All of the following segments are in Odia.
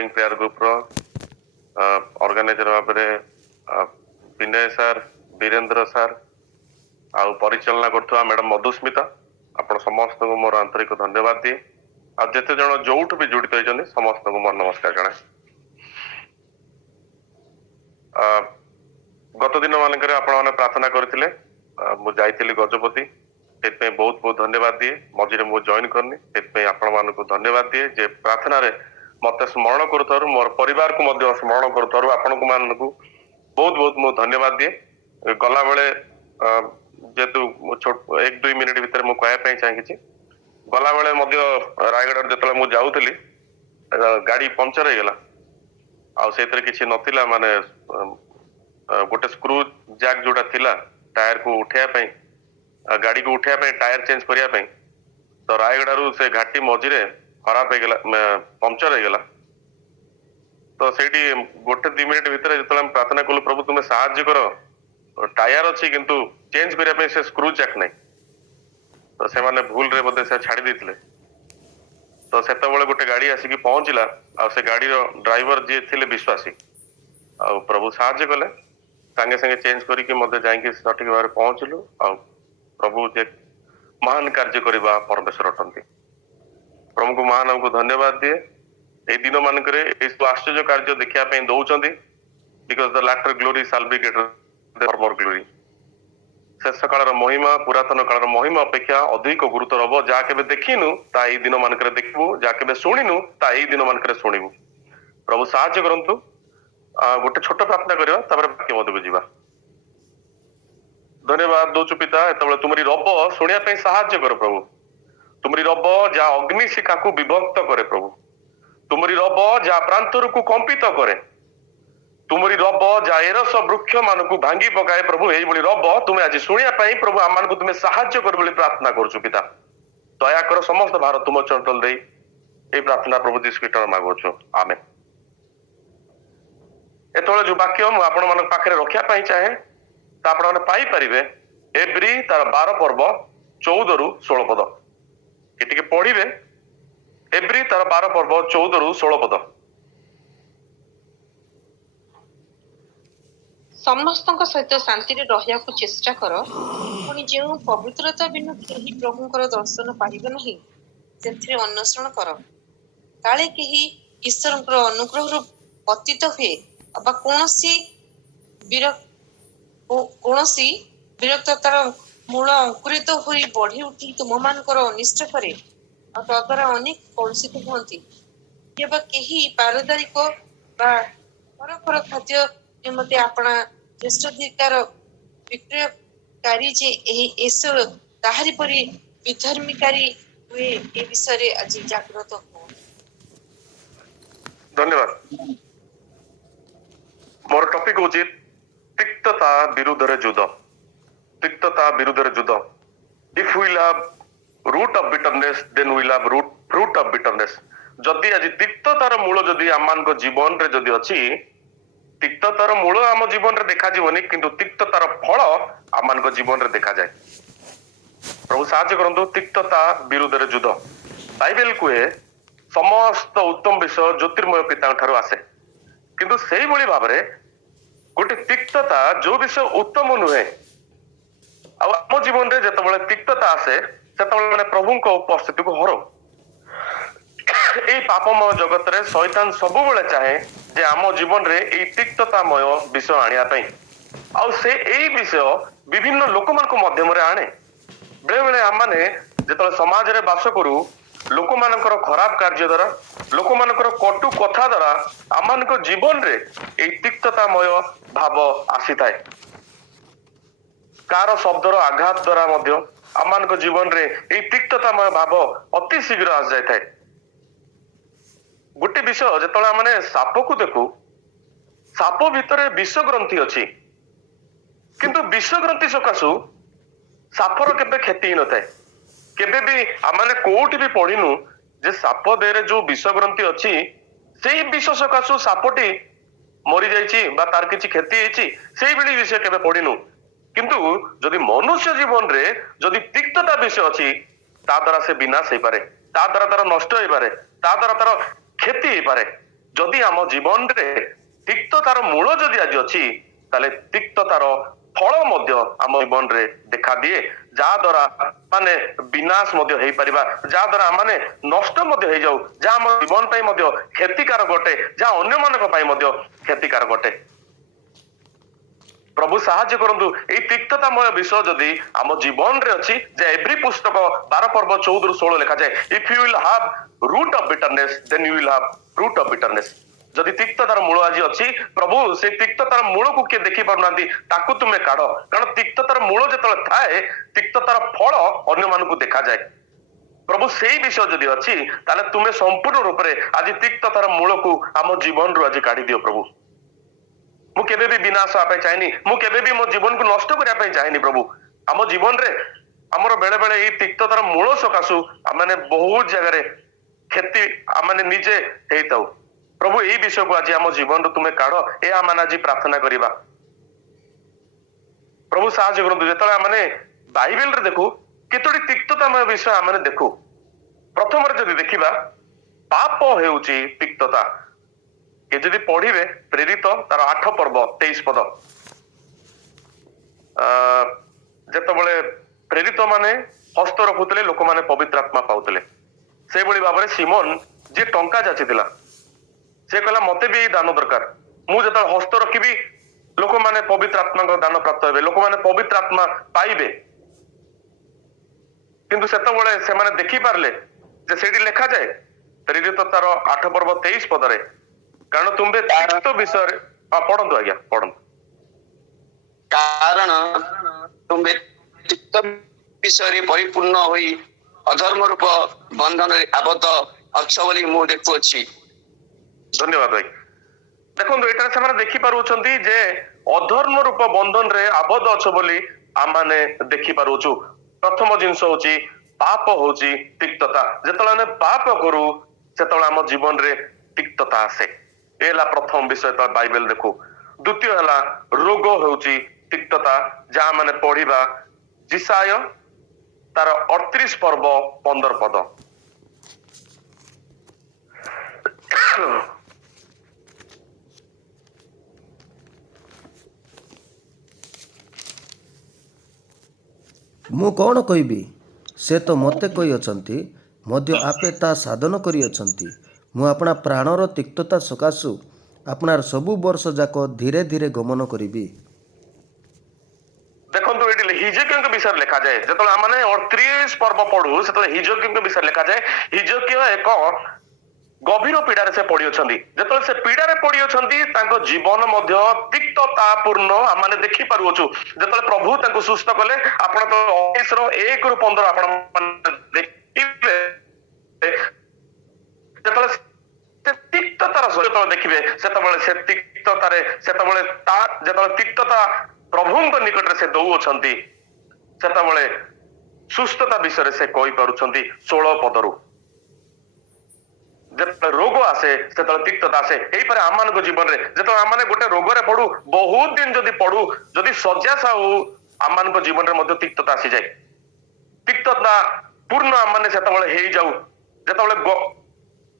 मॉर्निंग प्रेयर ग्रुप रो ऑर्गेनाइजर भाबरे विनय सर, वीरेंद्र सर आ परिचालना करथुआ मैडम मधुस्मिता आपण समस्त को मोर आंतरिक धन्यवाद दिए। आ जेते जण जोउठ भी जुड़ित होइछन समस्त को मोर नमस्कार जणाए। गत दिन मानकर आपण माने प्रार्थना करथिले मु जाइथिली गजपति सेतपे बहुत बहुत धन्यवाद दिए। मझिरे मु जॉइन करनी सेतपे आपण मानको धन्यवाद दिए जे प्रार्थना रे मते स्मरण करथारु मोर परिवार को मध्ये स्मरण करथारु आपण को मानको बहुत बहुत मु धन्यवाद दिए। गला बेले जेतु एक दुई मिनिट भीतर मु कहया पई चाहिछि गला बेले मध्ये रायगढ़ जेतले मु जाउथली गाड़ी पंचर हो गला आ सेतरे किछि नथिला माने गोटे स्क्रू जैक जोटा थिला टायर को उठाया पई गाड़ी को उठाया पई टायर चेंज करिया पई तो रायगढ़ से घाटी मझिरे खराब हो गला पंचर हो गला। तो सेठी गोटे 2 मिनिट भीतर जेतले हम प्रार्थना कलु प्रभु तुमे सहाय्य करो टायर अच्छी किंतु चेंज करिया पई से स्क्रू जैक नहीं तो से माने भूल रे बोधे से छाड़ी देथिले। तो सेते बेले गोटे गाड़ी आसिकी पहुंचला आ से गाड़ी रो ड्राइवर जे थिले विश्वासी आ प्रभु सहाय्य कले संगे संगे चेंज करिके मते जाइके सठिक भाबरे पहुंचलु आ प्रभु जे महान कार्य करिबा परमेश्वर अटंती। प्रभु को महान हमको धन्यवाद दिए। ए दिन मानकरे ए आश्चर्य कार्य देखिया पई दउचंदी because the latter glory shall be greater for glory. शेष कालर महिमा पुरातन कालर महिमा अपेक्षा अधिक गुरुतर हबो जा केबे देखिनु ता ए दिन मानकरे देखबु जा केबे सुनिनु ता ए दिन मानकरे सुनिबु। प्रभु सहाय्य करंतु। गोटे छोट प्रार्थना करिवा तापर बाकी मते बुझिबा। धन्यवाद दोचु पिता एतबेले तुमरी रब सुनिया पई सहाय्य कर प्रभु। तुमरी रब जा अग्नि शिखा को विभक्त करे प्रभु। तुमरी रब जा प्रांतर को कंपित करे। तुमरी रब जा एरस वृक्ष मान को भांगी पकाए प्रभु। एई बळी रब तुमे आज सुनिया पई प्रभु आमान को तुमे सहाय्य कर बोली प्रार्थना करछु पिता। दया कर समस्त भारत तुम चंटल देई ए प्रार्थना प्रभु जी स्क्रिप्टर मागोछु आमेन। एतोळे जो वाक्य मु आपण मन पाखरे रखिया पई चाहे ता आपण माने पाई परिबे एब्री तार 12 पर्व 14 रु 16 पद एटिके पढिबे। एब्री तार 12 पर्व 14 रु 16 पद। समस्तଙ୍କ ସହିତ ଶାନ୍ତିରେ ରହିବାକୁ ଚେଷ୍ଟା କର ପୁଣି ଯେଉଁ ପବିତ୍ରତା ବିନା କେହି ପ୍ରଭୁଙ୍କର ଦର୍ଶନ ପାଇବେ ନାହିଁ ସେଥିରେ ଅନ୍ୱେଷଣ କର କାଳେ କେହି ଈଶ୍ୱରଙ୍କର ଅନୁଗ୍ରହରୁ ପତିତ ହୁଏ ବା କୌଣସି ବିରକ୍ତତାର ମୂଳ ଅଙ୍କୁରିତ ହୋଇ ବଢି ଉଠି ତୁମମାନଙ୍କର ଅନିଷ୍ଟ କରେ ଆଉ ତଦ୍ୱାରା ଅନେକ କଳୁଷିତ ହୁଅନ୍ତି। କେବେ କେହି ପାରଦାରିକ ବା ପରପର ଖାଦ୍ୟ ନିମନ୍ତେ ଆପଣା ଜ୍ୟେଷ୍ଠାଧିକାର ବିକ୍ରୟକାରୀ ଯେ ଏହି ଏସବୁ ତାହାରି ପରି ବିଧର୍ମୀକାରୀ ହୁଏ ଏ ବିଷୟରେ ଆଜି ଜାଗ୍ରତ ହୁଅ। धन्यवाद। मोर टॉपिक होची तिक्तता विरुद्ध युद्ध। तिक्तता विरुद्ध युद्ध। If we have root of bitterness then we have fruit of bitterness. जदि आज तिक्ततार मूल जदि आमान को जीवन रे जदि अछि तिक्ततार मूल आम जीवन रे देखा जीवनी किंतु तिक्ततार फल आमान को जीवन रे देखा जाए। प्रभु सहाय्य करंतु तिक्तता विरुद्ध युद्ध। बाइबल कुए समस्त उत्तम विषय ज्योतिर्मय पिता ठारू आसे किंतु सेही भली भाबरे गोटे तिक्तता जो विषय उत्तम नुहे आम जीवन रे जतबेले तिक्तता आसे सेतबेले माने प्रभु को उपस्थिति को हरो। ए पापमय जगत रे शैतान सब बेले चाहे जे आम जीवन रे ए तिक्ततामय विषय आनिया पई आ से ए विषय विभिन्न लोक मान को माध्यम रे आने। बेले बेले आम माने जतबेले समाज रे वास करू लोक मानकर खराब कार्य द्वारा लोक मानकर कटु कथा द्वारा आमान को जीवन रे ए तिक्ततामय भाव आसी थाए। कार शब्दर आघात द्वारा मध्य आमान को जीवन रे ए तिक्ततामय भाव अति शीघ्र आस जाय थाए। गोटे विषय जेतले माने साप को देखू साप भितरे विष ग्रंथि अछि किंतु विष ग्रंथि सकाशु सापर केबे क्षति न थाए। केबे भी आमाने कोठी भी पढ़िनु जे साप देरे जो विष ग्रंथि अछि सेही विष सकाशु सापटी मरि जाइछि बा तार किछि क्षति हेछि सेही बेली विषय केबे पढ़िनु किंतु जदि मनुष्य जीवन रे जदि तिक्तता विषय अछि ता द्वारा से विनाश हे पारे ता द्वारा तार नष्ट हे पारे ता द्वारा तार क्षति हे पारे जदि आम जीवन रे तिक्ततार मूल जदि आज अच्छी ताले तिक्ततार फल मध्य आम जीवन रे देखा दिए जा द्वारा माने विनाश मध्य हेई परिबा जा द्वारा माने नष्ट मध्य हेई जाऊ जा आम जीवन पई मध्य क्षतिकार घटे जा अन्य मानक पई मध्य क्षतिकार घटे प्रभु साहाय्य करंतु एई तिक्ततामय विषय जदि आम जीवन रे अछि जे एवरी पुस्तक 12 पर्व 14 रु 16 लिखा जाए if you will have root of bitterness then you will have fruit of bitterness जदि तिक्ततार मूल आज अछि प्रभु से तिक्ततार मूल को के देखि पारुनांती ताकू तुमे काढ कारण तिक्ततार मूल जेतले थाए तिक्ततार फल अन्य मानकु देखा जाए प्रभु सेई विषय जदि अछि ताले तुमे संपूर्ण रूप रे आज तिक्ततार मूल को आम जीवन रु आज काढी दियो प्रभु मु केबे भी विनाश आपे चाहेनी मु केबे भी मो जीवन को नष्ट करिया पे चाहेनी प्रभु आम जीवन रे हमर बेले बेले ई तिक्ततार मूल सकासु माने बहुत जगह रे क्षति माने निजे हेइताउ प्रभु एई विषय को आज आम जीवन रो तुमे काढ ए आमान आज प्रार्थना करिबा प्रभु साहाय्य करंतु जेतले माने बाइबल रे देखु केतोडी तिक्ततामय विषय आमाने देखु प्रथम रे जदि देखिबा पाप हेउची तिक्तता ये जदि पढ़िबे प्रेरित तार 8 पर्व 23 पद जेतबळे प्रेरित माने हस्त रखुतले लोक माने पवित्र आत्मा पाउतले से बळी भाबरे सिमोन जे टंका जाचितिला से कहला मते भी दान दरकार मु जता हस्त रखिबी लोक माने पवित्र आत्मा को दान प्राप्त हेबे लोक माने पवित्र आत्मा पाइबे किंतु सेतबळे से माने देखि पारले जे सेठी लेखा जाए प्रेरित तार 8 पर्व 23 पदरे कारण तुम्बे तिक्त विषय पढ़ंतु आज्ञा पढ़ंतु कारण तुम्बे तिक्त विषय परिपूर्ण होई अधर्म रूप बंधन रे आबद्ध अछ बोली मु देखुछि धन्यवाद भाई देखो एटा से देखि पारुछंती जे अधर्म रूप बंधन रे आबद्ध अछ बोली आमाने देखि पारुछु प्रथम जिंस होची पाप होची तिक्तता जेतला ने पाप करू सेतला हम जीवन रे तिक्तता आसे एला प्रथम विषय तो बाइबल देखो द्वितीय हला रोग होची तिक्तता जा माने पढ़िबा जिसाय तार 38 पर्व 15 पद ମୁଁ କ'ଣ କହିବି ସେ ତ ମୋତେ କହିଅଛନ୍ତି ମଧ୍ୟ ଆପେ ତା ସାଧନ କରିଅଛନ୍ତି ମୁଁ ଆପଣା ପ୍ରାଣର ତିକ୍ତତା ସକାଶୁ ଆପଣାର ସବୁ ବର୍ଷ ଯାକ ଧୀରେ ଧୀରେ ଗମନ କରିବି देखंतु एटी हिजकियों के विषय लिखा जाए जेतले माने 38 पर्व पढु सेतले हिजकियों के विषय लिखा जाए हिजकियो एक गभीर पीड़ा रे से पड़ी अछंती जेतले से पीड़ा रे पड़ी अछंती तांको जीवन मध्य तिक्तता पूर्ण माने देखि पारुछु जेतले प्रभु तांको सुस्त कले आपण तो 19 रो 1 रो 15 आपण माने देखिबे जेतले से तिक्ततार सहित देखिबे सेतबेले से तिक्ततारे सेतबेले ता जेतले तिक्तता प्रभुଙ୍କ ନିକଟରେ ସେ ଦଉଅଛନ୍ତି ସେତେବେଳେ ସୁସ୍ଥତା ବିଷୟରେ ସେ କହି ପାରୁଛନ୍ତି 16 ପଦରୁ ଯେତେବେଳେ ରୋଗ ଆସେ ସେତେବେଳେ ତିକ୍ତତା ଆସେ ଏଇପରେ ଆମମାନଙ୍କ ଜୀବନରେ ଯେତେବେଳେ ଆମମାନେ ଗୋଟେ ରୋଗରେ ପଡୁ ବହୁତ ଦିନ ଯଦି ପଡୁ ଯଦି ଶଯ୍ୟାଶାୟୀ ହଉ ଆମମାନଙ୍କ ଜୀବନରେ ମଧ୍ୟ ତିକ୍ତତା ଆସିଯାଏ ତିକ୍ତତା ପୂର୍ଣ୍ଣ ଆମମାନେ ସେତେବେଳେ ହେଇଯାଉ ଯେତେବେଳେ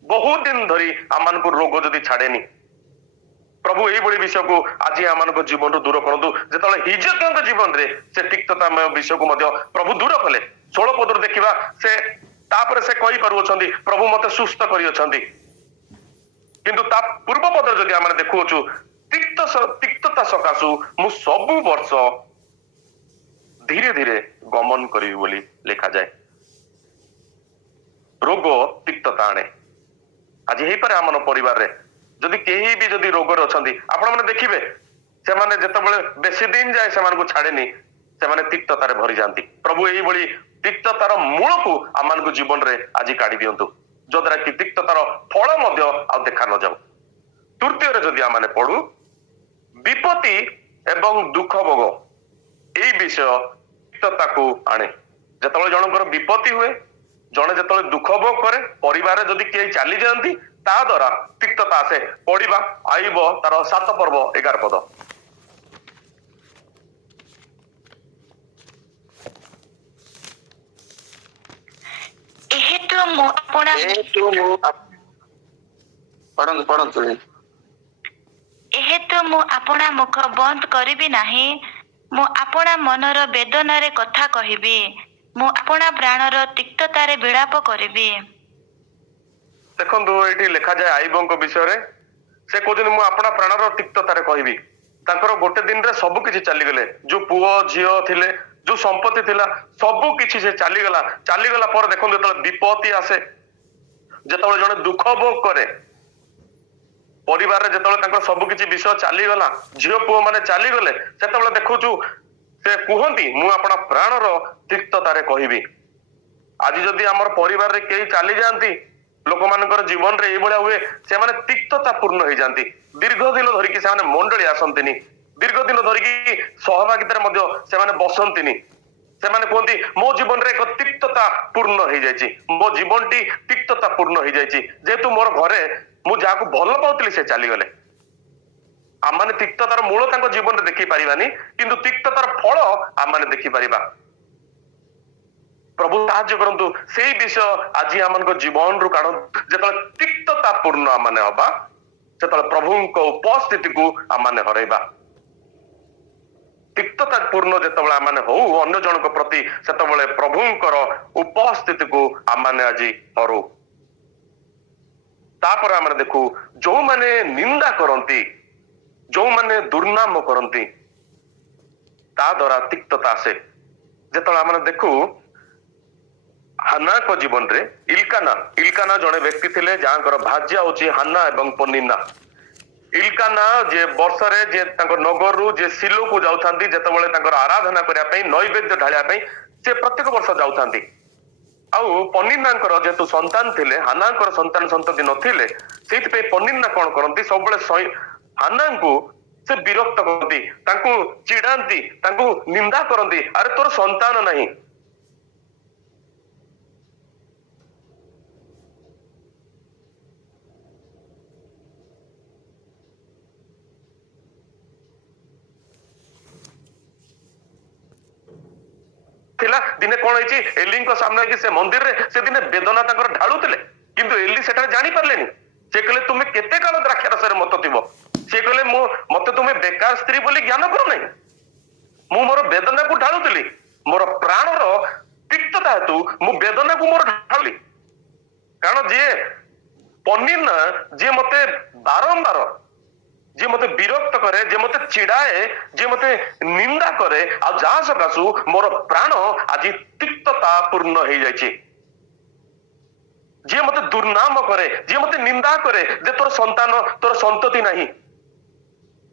ବହୁତ ଦିନ ଧରି ଆମମାନଙ୍କୁ ରୋଗ ଯଦି ଛାଡେନି प्रभु एई बड़ी विषय को आज आम जीवन दूर करंतु जेतले हिजकियों जीवन रे से तिक्ततामय विषय को मध्य प्रभु दूर कले 16 पदर देखिबा से तापर से कहि पारुछंती प्रभु मते सुस्त करियछंती किंतु ता पूर्व पदर जदि आम देखुछु तिक्तता सकाशु मु सब वर्ष धीरे धीरे गमन करिवि बोली लिखा जाए रोग तिक्तता आने आज हेई पारे आमन परिवार रे जदि केही भी जदि रोग रे अछंती आपण माने देखिबे से माने जेतेबेले बेसी दिन जाए से मानको छाड़ेनी से माने तिक्ततारे भरी जानती प्रभु एई बळी तिक्ततार मूल को आमान को जीवन रे आज काढी दियंतु जदरा कि तिक्ततार फल मध्य आ देखा न जाऊ तृतीय रे जदि आमाने पढु विपत्ति एवं दुख भोग एई विषय तिक्तता को आने जेतेबेले जनकर विपत्ति हुए जने जेतेबेले दुख भोग करे परिवार जदि केही चाली जांती ता द्वारा तिक्तता आसे पढ़िबा आइब तार 7 पर्व 11 पद ପଢନ୍ତୁ ପଢନ୍ତୁ। ଏହେତୁ ମୁଁ ଆପଣା ମୁଖ ବନ୍ଦ କରିବି ନାହିଁ, ମୁଁ ଆପଣା ମନର ବେଦନାରେ କଥା କହିବି, ମୁଁ ଆପଣା ପ୍ରାଣର ତିକ୍ତତାରେ ବିଳାପ କରିବି। ଦେଖନ୍ତୁ ଏଇଠି ଲେଖାଯାଏ ଆଇବଙ୍କ ବିଷୟରେ। ସେ କହୁଛନ୍ତି ମୁଁ ଆପଣା ପ୍ରାଣର ତିକ୍ତତାରେ କହିବି। ତାଙ୍କର ଗୋଟେ ଦିନରେ ସବୁ କିଛି ଚାଲିଗଲେ, ଯୋଉ ପୁଅ ଝିଅ ଥିଲେ, ଯୋଉ ସମ୍ପତ୍ତି ଥିଲା, ସବୁ କିଛି ସେ ଚାଲିଗଲା। ଚାଲିଗଲା ପରେ ଦେଖନ୍ତୁ ଯେତେବେଳେ ବିପତ୍ତି ଆସେ, ଯେତେବେଳେ ଜଣେ ଦୁଃଖ ଭୋଗ କରେ, ପରିବାରରେ ଯେତେବେଳେ ତାଙ୍କର ସବୁ କିଛି ବିଷୟ ଚାଲିଗଲା, ଝିଅ ପୁଅ ମାନେ ଚାଲିଗଲେ, ସେତେବେଳେ ଦେଖୁଛୁ ସେ କୁହନ୍ତି ମୁଁ ଆପଣା ପ୍ରାଣର ତିକ୍ତତାରେ କହିବି। ଆଜି ଯଦି ଆମର ପରିବାରରେ କେହି ଚାଲିଯାଆନ୍ତି, ଲୋକମାନଙ୍କର ଜୀବନରେ ଏଇଭଳିଆ ହୁଏ, ସେମାନେ ତିକ୍ତତା ପୂର୍ଣ୍ଣ ହେଇଯାନ୍ତି। ଦୀର୍ଘ ଦିନ ଧରିକି ସେମାନେ ମଣ୍ଡଳୀ ଆସନ୍ତିନି, ଦୀର୍ଘ ଦିନ ଧରିକି ସହଭାଗିତାରେ ମଧ୍ୟ ସେମାନେ ବସନ୍ତିନି। ସେମାନେ କୁହନ୍ତି ମୋ ଜୀବନରେ ଏକ ତିକ୍ତତା ପୂର୍ଣ୍ଣ ହେଇଯାଇଛି, ମୋ ଜୀବନଟି ତିକ୍ତତା ପୂର୍ଣ୍ଣ ହେଇଯାଇଛି, ଯେହେତୁ ମୋର ଘରେ ମୁଁ ଯାହାକୁ ଭଲ ପାଉଥିଲି ସେ ଚାଲିଗଲେ। ଆମମାନେ ତିକ୍ତତାର ମୂଳ ତାଙ୍କ ଜୀବନରେ ଦେଖିପାରିବାନି, କିନ୍ତୁ ତିକ୍ତତାର ଫଳ ଆମମାନେ ଦେଖିପାରିବା। ପ୍ରଭୁ ସାହାଯ୍ୟ କରନ୍ତୁ ସେଇ ବିଷୟ ଆଜି ଆମମାନଙ୍କ ଜୀବନରୁ କାଢନ୍ତୁ। ଯେତେବେଳେ ତିକ୍ତତା ପୂର୍ଣ୍ଣ ଆମମାନେ ହବା, ସେତେବେଳେ ପ୍ରଭୁଙ୍କ ଉପସ୍ଥିତିକୁ ଆମମାନେ ହରେଇବା। ତିକ୍ତତା ପୂର୍ଣ୍ଣ ଯେତେବେଳେ ଆମମାନେ ହଉ ଅନ୍ୟ ଜଣଙ୍କ ପ୍ରତି, ସେତେବେଳେ ପ୍ରଭୁଙ୍କର ଉପସ୍ଥିତିକୁ ଆମମାନେ ଆଜି ହରୁ। ତାପରେ ଆମେ ଦେଖୁ ଯୋଉମାନେ ନିନ୍ଦା କରନ୍ତି, ଯୋଉମାନେ ଦୁର୍ନାମ କରନ୍ତି, ତା ଦ୍ୱାରା ତିକ୍ତତା ଆସେ। ଯେତେବେଳେ ଆମେ ଦେଖୁ ହାନାଙ୍କ ଜୀବନରେ ଇଲକାନା ଜଣେ ବ୍ୟକ୍ତି ଥିଲେ, ଯାହାଙ୍କର ଭାର୍ଯ୍ୟା ହଉଛି ହାନା ଏବଂ ପନିନା। ଇଲକାନା ଯେ ବର୍ଷରେ ଯେ ତାଙ୍କ ନଗରରୁ ଯେ ସିଲୋକୁ ଯାଉଥାନ୍ତି, ଯେତେବେଳେ ତାଙ୍କର ଆରାଧନା କରିବା ପାଇଁ, ନୈବେଦ୍ୟ ଢାଳିବା ପାଇଁ ସେ ପ୍ରତ୍ୟେକ ବର୍ଷ ଯାଉଥାନ୍ତି। ଆଉ ପନିନାଙ୍କର ଯେହେତୁ ସନ୍ତାନ ଥିଲେ, ହାନାଙ୍କର ସନ୍ତାନ ସନ୍ତତି ନଥିଲେ, ସେଇଥିପାଇଁ ପନିନା କଣ କରନ୍ତି, ସବୁବେଳେ ହାନାଙ୍କୁ ସେ ବିରକ୍ତ କରନ୍ତି, ତାଙ୍କୁ ଚିଡାନ୍ତି, ତାଙ୍କୁ ନିନ୍ଦା କରନ୍ତି, ଆରେ ତୋର ସନ୍ତାନ ନାହିଁ। ଥିଲା ଦିନେ କଣ ହେଇଛି, ଏଲିଙ୍କ ସାମ୍ନାରେ ସେ ମନ୍ଦିରରେ ସେ ଦିନେ ବେଦନା ତାଙ୍କର ଢାଳୁଥିଲେ, କିନ୍ତୁ ଏଲି ସେଠାରେ ଜାଣି ପାରିଲେନି। ସେ କହିଲେ ତୁମେ କେତେ କାଳ ଦ୍ରାକ୍ଷା ରସରେ ମତ ଥିବ। ସେ କହିଲେ ମତେ ତୁମେ ବେକାର ସ୍ତ୍ରୀ ବୋଲି ଜ୍ଞାନ କରୁନାହିଁ, ମୁଁ ମୋର ବେଦନାକୁ ଢାଳୁଥିଲି, ମୋର ପ୍ରାଣର ତିକ୍ତତା ହେତୁ ମୁଁ ବେଦନାକୁ ମୋର ଢାଳିଲି। କାରଣ ଯିଏ ପନିନା, ଯିଏ ମତେ ବାରମ୍ବାର, ଯିଏ ମତେ ବିରକ୍ତ କରେ, ଯିଏ ମତେ ଚିଡାଏ, ଯିଏ ମତେ ନିନ୍ଦା କରେ, ଆଉ ଯାହା ସକାଶୁ ମୋର ପ୍ରାଣ ଆଜି ତିକ୍ତତା ପୂର୍ଣ୍ଣ ହେଇଯାଇଛି। ଯିଏ ମତେ ଦୁର୍ନାମ କରେ, ଯିଏ ମତେ ନିନ୍ଦା କରେ ଯେ ତୋର ସନ୍ତାନ, ତୋର ସନ୍ତତି ନାହିଁ,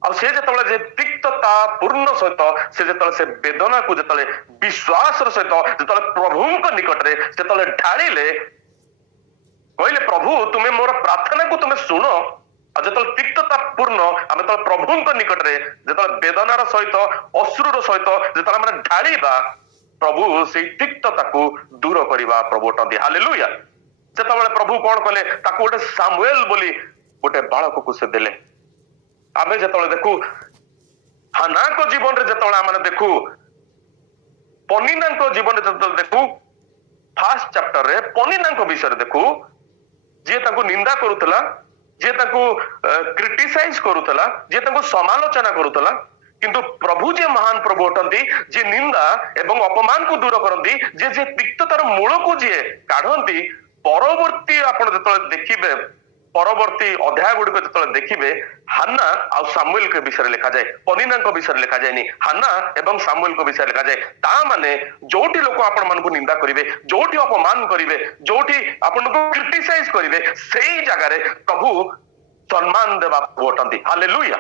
ଆଉ ସେ ଯେତେବେଳେ ଯେ ତିକ୍ତତା ପୂର୍ଣ୍ଣ ସହିତ ସେ ଯେତେବେଳେ ସେ ବେଦନାକୁ ଯେତେବେଳେ ବିଶ୍ୱାସର ସହିତ ଯେତେବେଳେ ପ୍ରଭୁଙ୍କ ନିକଟରେ ଯେତେବେଳେ ଢାଳିଲେ, କହିଲେ ପ୍ରଭୁ ତୁମେ ମୋର ପ୍ରାର୍ଥନାକୁ ତୁମେ ଶୁଣ। ଆଉ ଯେତେବେଳେ ତିକ୍ତତା ପୂର୍ଣ୍ଣ ଆମେ ଯେତେବେଳେ ପ୍ରଭୁଙ୍କ ନିକଟରେ ଯେତେବେଳେ ବେଦନାର ସହିତ, ଅଶ୍ରୁର ସହିତ ଯେତେବେଳେ ଆମେ ଢାଳିବା, ପ୍ରଭୁ ସେଇ ତିକ୍ତତାକୁ ଦୂର କରିବା ପ୍ରଭୁ ଅଟନ୍ତି। ହାଲେଲୁୟା। ସେତେବେଳେ ପ୍ରଭୁ କଣ କଲେ, ତାକୁ ଗୋଟେ ସାମୁଏଲ ବୋଲି ଗୋଟେ ବାଳକକୁ ସେ ଦେଲେ। ଆମେ ଯେତେବେଳେ ଦେଖୁ ହାନାଙ୍କ ଜୀବନରେ, ଯେତେବେଳେ ଆମେ ଦେଖୁ ପନିନାଙ୍କ ଜୀବନରେ, ଯେତେବେଳେ ଦେଖୁ ଫାର୍ଷ୍ଟ ଚାପ୍ଟରରେ ପନିନାଙ୍କ ବିଷୟରେ ଦେଖୁ, ଯିଏ ତାଙ୍କୁ ନିନ୍ଦା କରୁଥିଲା, ଯିଏ ତାଙ୍କୁ କ୍ରିଟିସାଇଜ କରୁଥିଲା, ଯିଏ ତାଙ୍କୁ ସମାଲୋଚନା କରୁଥିଲା, କିନ୍ତୁ ପ୍ରଭୁ ଯିଏ ମହାନ ପ୍ରଭୁ ଅଟନ୍ତି, ଯିଏ ନିନ୍ଦା ଏବଂ ଅପମାନକୁ ଦୂର କରନ୍ତି, ଯିଏ ତିକ୍ତତାର ମୂଳକୁ ଯିଏ କାଢନ୍ତି। ପରବର୍ତ୍ତୀ ଆପଣ ଯେତେବେଳେ ଦେଖିବେ, ପରବର୍ତ୍ତୀ ଅଧ୍ୟାୟ ଗୁଡିକ ଯେତେବେଳେ ଦେଖିବେ, ହାନା ଆଉ ସାମୁଏଲଙ୍କ ବିଷୟରେ ଲେଖାଯାଏ, ପନିନାଙ୍କ ବିଷୟରେ ଲେଖାଯାଏନି, ହାନା ଏବଂ ସାମୁଏଲଙ୍କ ବିଷୟରେ ଲେଖାଯାଏ। ତା ମାନେ ଯୋଉଠି ଲୋକ ଆପଣ ମାନଙ୍କୁ ନିନ୍ଦା କରିବେ, ଯୋଉଠି ଅପମାନ କରିବେ, ଯୋଉଠି ଆପଣଙ୍କୁ କ୍ରିଟିସାଇଜ କରିବେ, ସେଇ ଜାଗାରେ ପ୍ରଭୁ ସମ୍ମାନ ଦେବା ପ୍ରଭୁ ଅଟନ୍ତି। ହାଲେଲୁୟା।